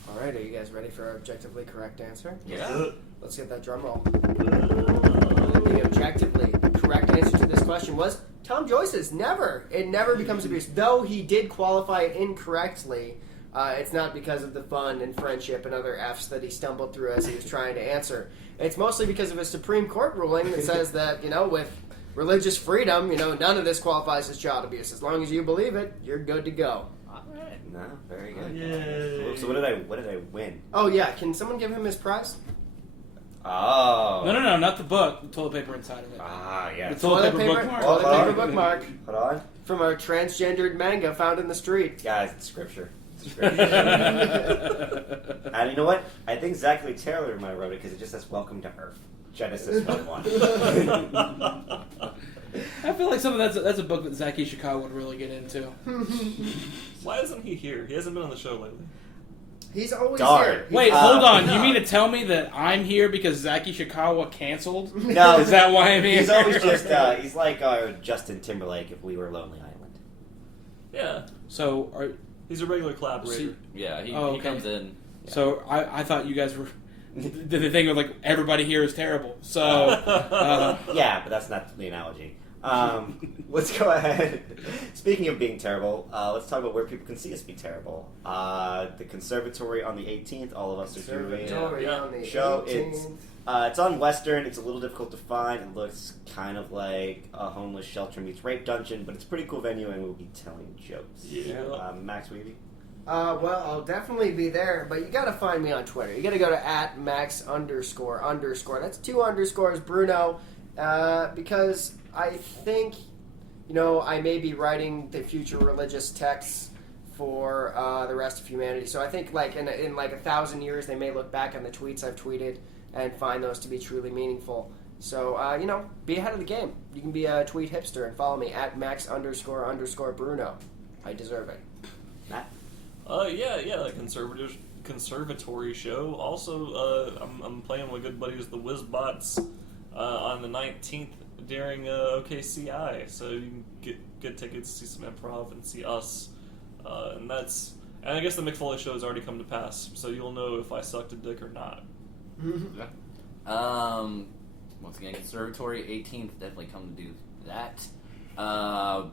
All right, are you guys ready for our objectively correct answer? Yeah. Let's get that drum roll. The objectively correct answer to this question was Tom Joyce's. Never. It never becomes abuse. Though he did qualify it incorrectly, it's not because of the fun and friendship and other F's that he stumbled through as he was trying to answer. It's mostly because of a Supreme Court ruling that says that, with religious freedom, none of this qualifies as child abuse. As long as you believe it, you're good to go. All right. No, very good. Yay. So what did I win? Oh, yeah. Can someone give him his prize? Oh. No, not the book. The toilet paper inside of it. Ah, The yes. toilet paper bookmark. Toilet Hold paper on. bookmark Hold on. from a transgendered manga found in the street. Guys, it's scripture. It's scripture. And you know what? I think Zachary Taylor might have wrote it because it just says "Welcome to Earth." Genesis 1:1. I feel like that's a book that Zach Ishikawa would really get into. Why isn't he here? He hasn't been on the show lately. He's always Darn. here. Wait, hold on. no. You mean to tell me that I'm here because Zach Ishikawa canceled? No, Is that why I'm here? he's always just he's like our Justin Timberlake if we were Lonely Island. Yeah, So, he's a regular collaborator. Yeah, he Oh, okay. comes in. I thought you guys were the thing of like everybody here is terrible. So Yeah, but that's not the analogy. Let's go ahead. Speaking of being terrible, let's talk about where people can see us be terrible. The Conservatory on the 18th. All of us are doing on the show. 18th. It's on Western. It's a little difficult to find. It looks kind of like a homeless shelter meets rape dungeon, but it's a pretty cool venue, and we'll be telling jokes. Yeah. Max Weeby. Well, I'll definitely be there, but you gotta find me on Twitter. You gotta go to @Max__. That's 2 underscores, Bruno, because I think, I may be writing the future religious texts for the rest of humanity. So I think, like, in like 1,000 years, they may look back on the tweets I've tweeted and find those to be truly meaningful. So, be ahead of the game. You can be a tweet hipster and follow me @Max___ Bruno. I deserve it. Matt. The conservatory show. Also, I'm playing with good buddies, the Whizbots, on the 19th during OKCI. So you can get tickets, see some improv, and see us. And I guess the Mick Foley show has already come to pass, so you'll know if I sucked a dick or not. Once again, Conservatory 18th. Definitely come to do that.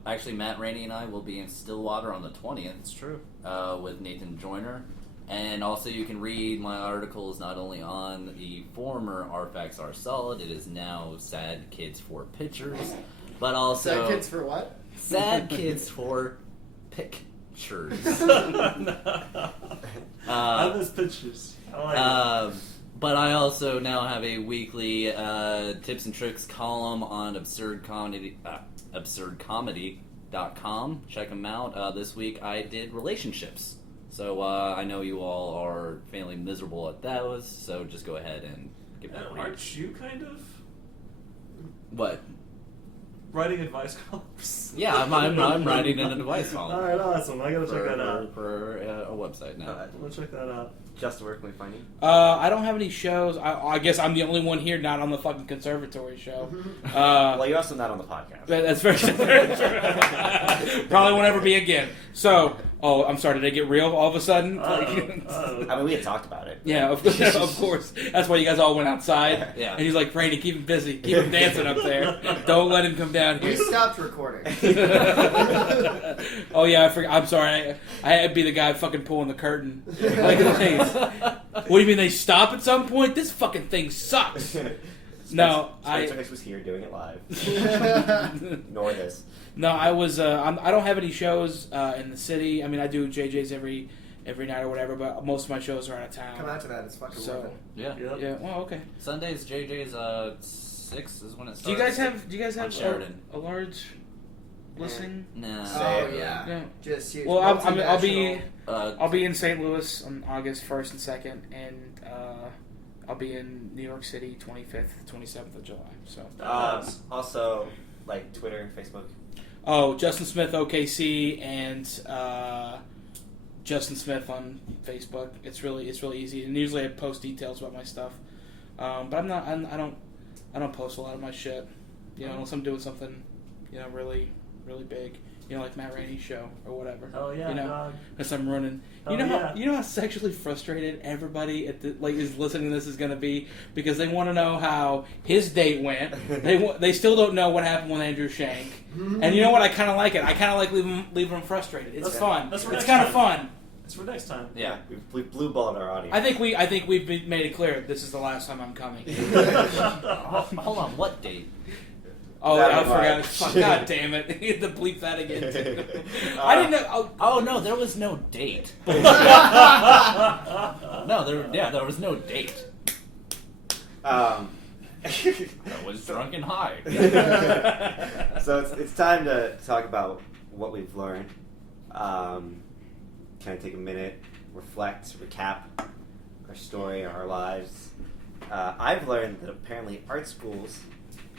Actually, Matt, Raney, and I will be in Stillwater on the 20th. It's true. With Nathan Joyner. And also you can read my articles not only on the former Artifacts Are Solid, it is now Sad Kids for Pictures, but also... Sad Kids for what? Sad Kids for Pictures. I have those pictures. I like it. But I also now have a weekly tips and tricks column on absurdcomedy.com. Check them out. This week I did relationships. So I know you all are fairly miserable at those, so just go ahead and give that a read. Aren't you kind of What? writing advice columns? Yeah, I'm writing an advice column. Alright, awesome. I gotta check that out. For a website now. I'm gonna check that out. Justin, where can we find you? I don't have any shows. I guess I'm the only one here not on the fucking Conservatory show. Well, you're also not on the podcast. That's very true. Probably won't ever be again. So, I'm sorry, did I get real all of a sudden? I mean, we had talked about it. Yeah, of course. That's why you guys all went outside. Yeah. And he's like, Raney, keep him busy. Keep him dancing up there. Don't let him come down We here. stopped recording. Oh, yeah, I forgot. I'm sorry. I had to be the guy fucking pulling the curtain. Like, what do you mean they stop at some point? This fucking thing sucks. No, Spencer Hicks was here doing it live. Ignore this. No, I was. I don't have any shows in the city. I mean, I do JJ's every night or whatever, but most of my shows are out of town. Come out to that. It's fucking So- worth it. Yeah. Yep. Yeah. Well, okay. Sundays, JJ's 6 is when it starts. Do you guys have On Sheridan. a large listening? No. Oh, yeah. No. Just huge. Well, I'll be multinational. I'll be in St. Louis on August 1st and 2nd, and I'll be in New York City 25th, 27th of July. So. Also, like Twitter and Facebook. Oh, Justin Smith OKC and Justin Smith on Facebook. It's really easy, and usually I post details about my stuff. But I don't post a lot of my shit. Unless I'm doing something, really big. Like Matt Raney's show or whatever. Hell yeah, dog. Unless I'm running. Hell yeah. You know how sexually frustrated everybody is listening to this is going to be because they want to know how his date went. They still don't know what happened with Andrew Shank. And you know what? I kind of like it. I kind of like leaving them frustrated. It's fun. That's It's kind of fun. It's for next time. Yeah. We blue balled our audience. I think we've made it clear this is the last time I'm coming. Hold on, what date? Oh, That I was forgot. March. Fuck, God damn it! You had to bleep that again. Too. I didn't know. Oh no, there was no date. No, there was no date. Um, I was drunk and high. so it's time to talk about what we've learned. Kind of take a minute, reflect, recap our story, our lives. I've learned that apparently art schools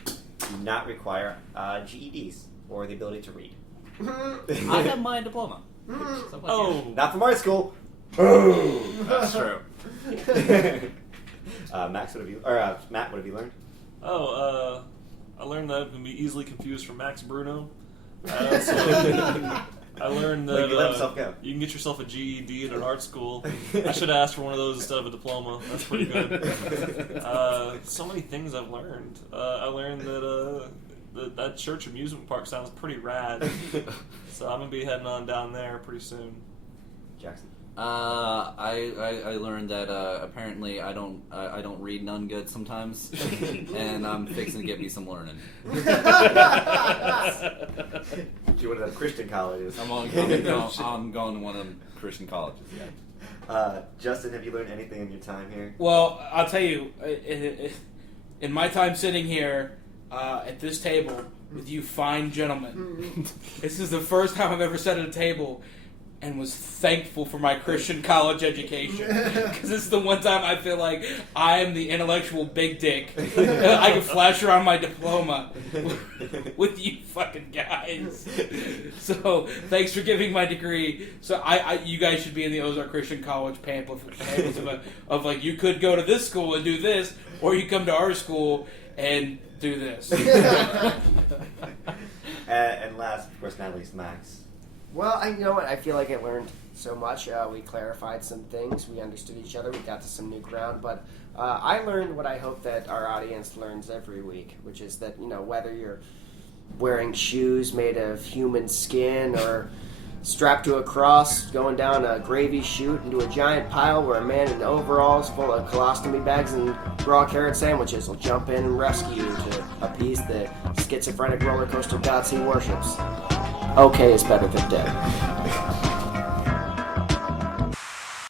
do not require GEDs or the ability to read. I have my diploma. So Oh, Not from art school. Boom. that's true. Matt, what have you learned? I learned that I can be easily confused for Max Bruno. I learned Like, you let that himself go. you can get yourself a GED at an art school. I should have asked for one of those instead of a diploma. That's pretty good. So many things I've learned. I learned that church amusement park sounds pretty rad. So I'm gonna be heading on down there pretty soon. Jackson. I learned that apparently I don't read none good sometimes, and I'm fixing to get me some learning. You went to Christian colleges. I'm going to one of them Christian colleges. Yeah. Justin, have you learned anything in your time here? Well, I'll tell you, in my time sitting here at this table with you fine gentlemen, this is the first time I've ever sat at a table and was thankful for my Christian college education. Because this is the one time I feel like I am the intellectual big dick. I can flash around my diploma with you fucking guys. So, thanks for giving my degree. So, you guys should be in the Ozark Christian College pamphlets of like, you could go to this school and do this, or you come to our school and do this. And last, of course, not least, Max. Well, you know what? I feel like I learned so much. We clarified some things. We understood each other. We got to some new ground. But I learned what I hope that our audience learns every week, which is that, whether you're wearing shoes made of human skin or strapped to a cross, going down a gravy chute into a giant pile where a man in overalls full of colostomy bags and raw carrot sandwiches will jump in and rescue you to appease the schizophrenic roller coaster gods he worships. Okay is better than dead.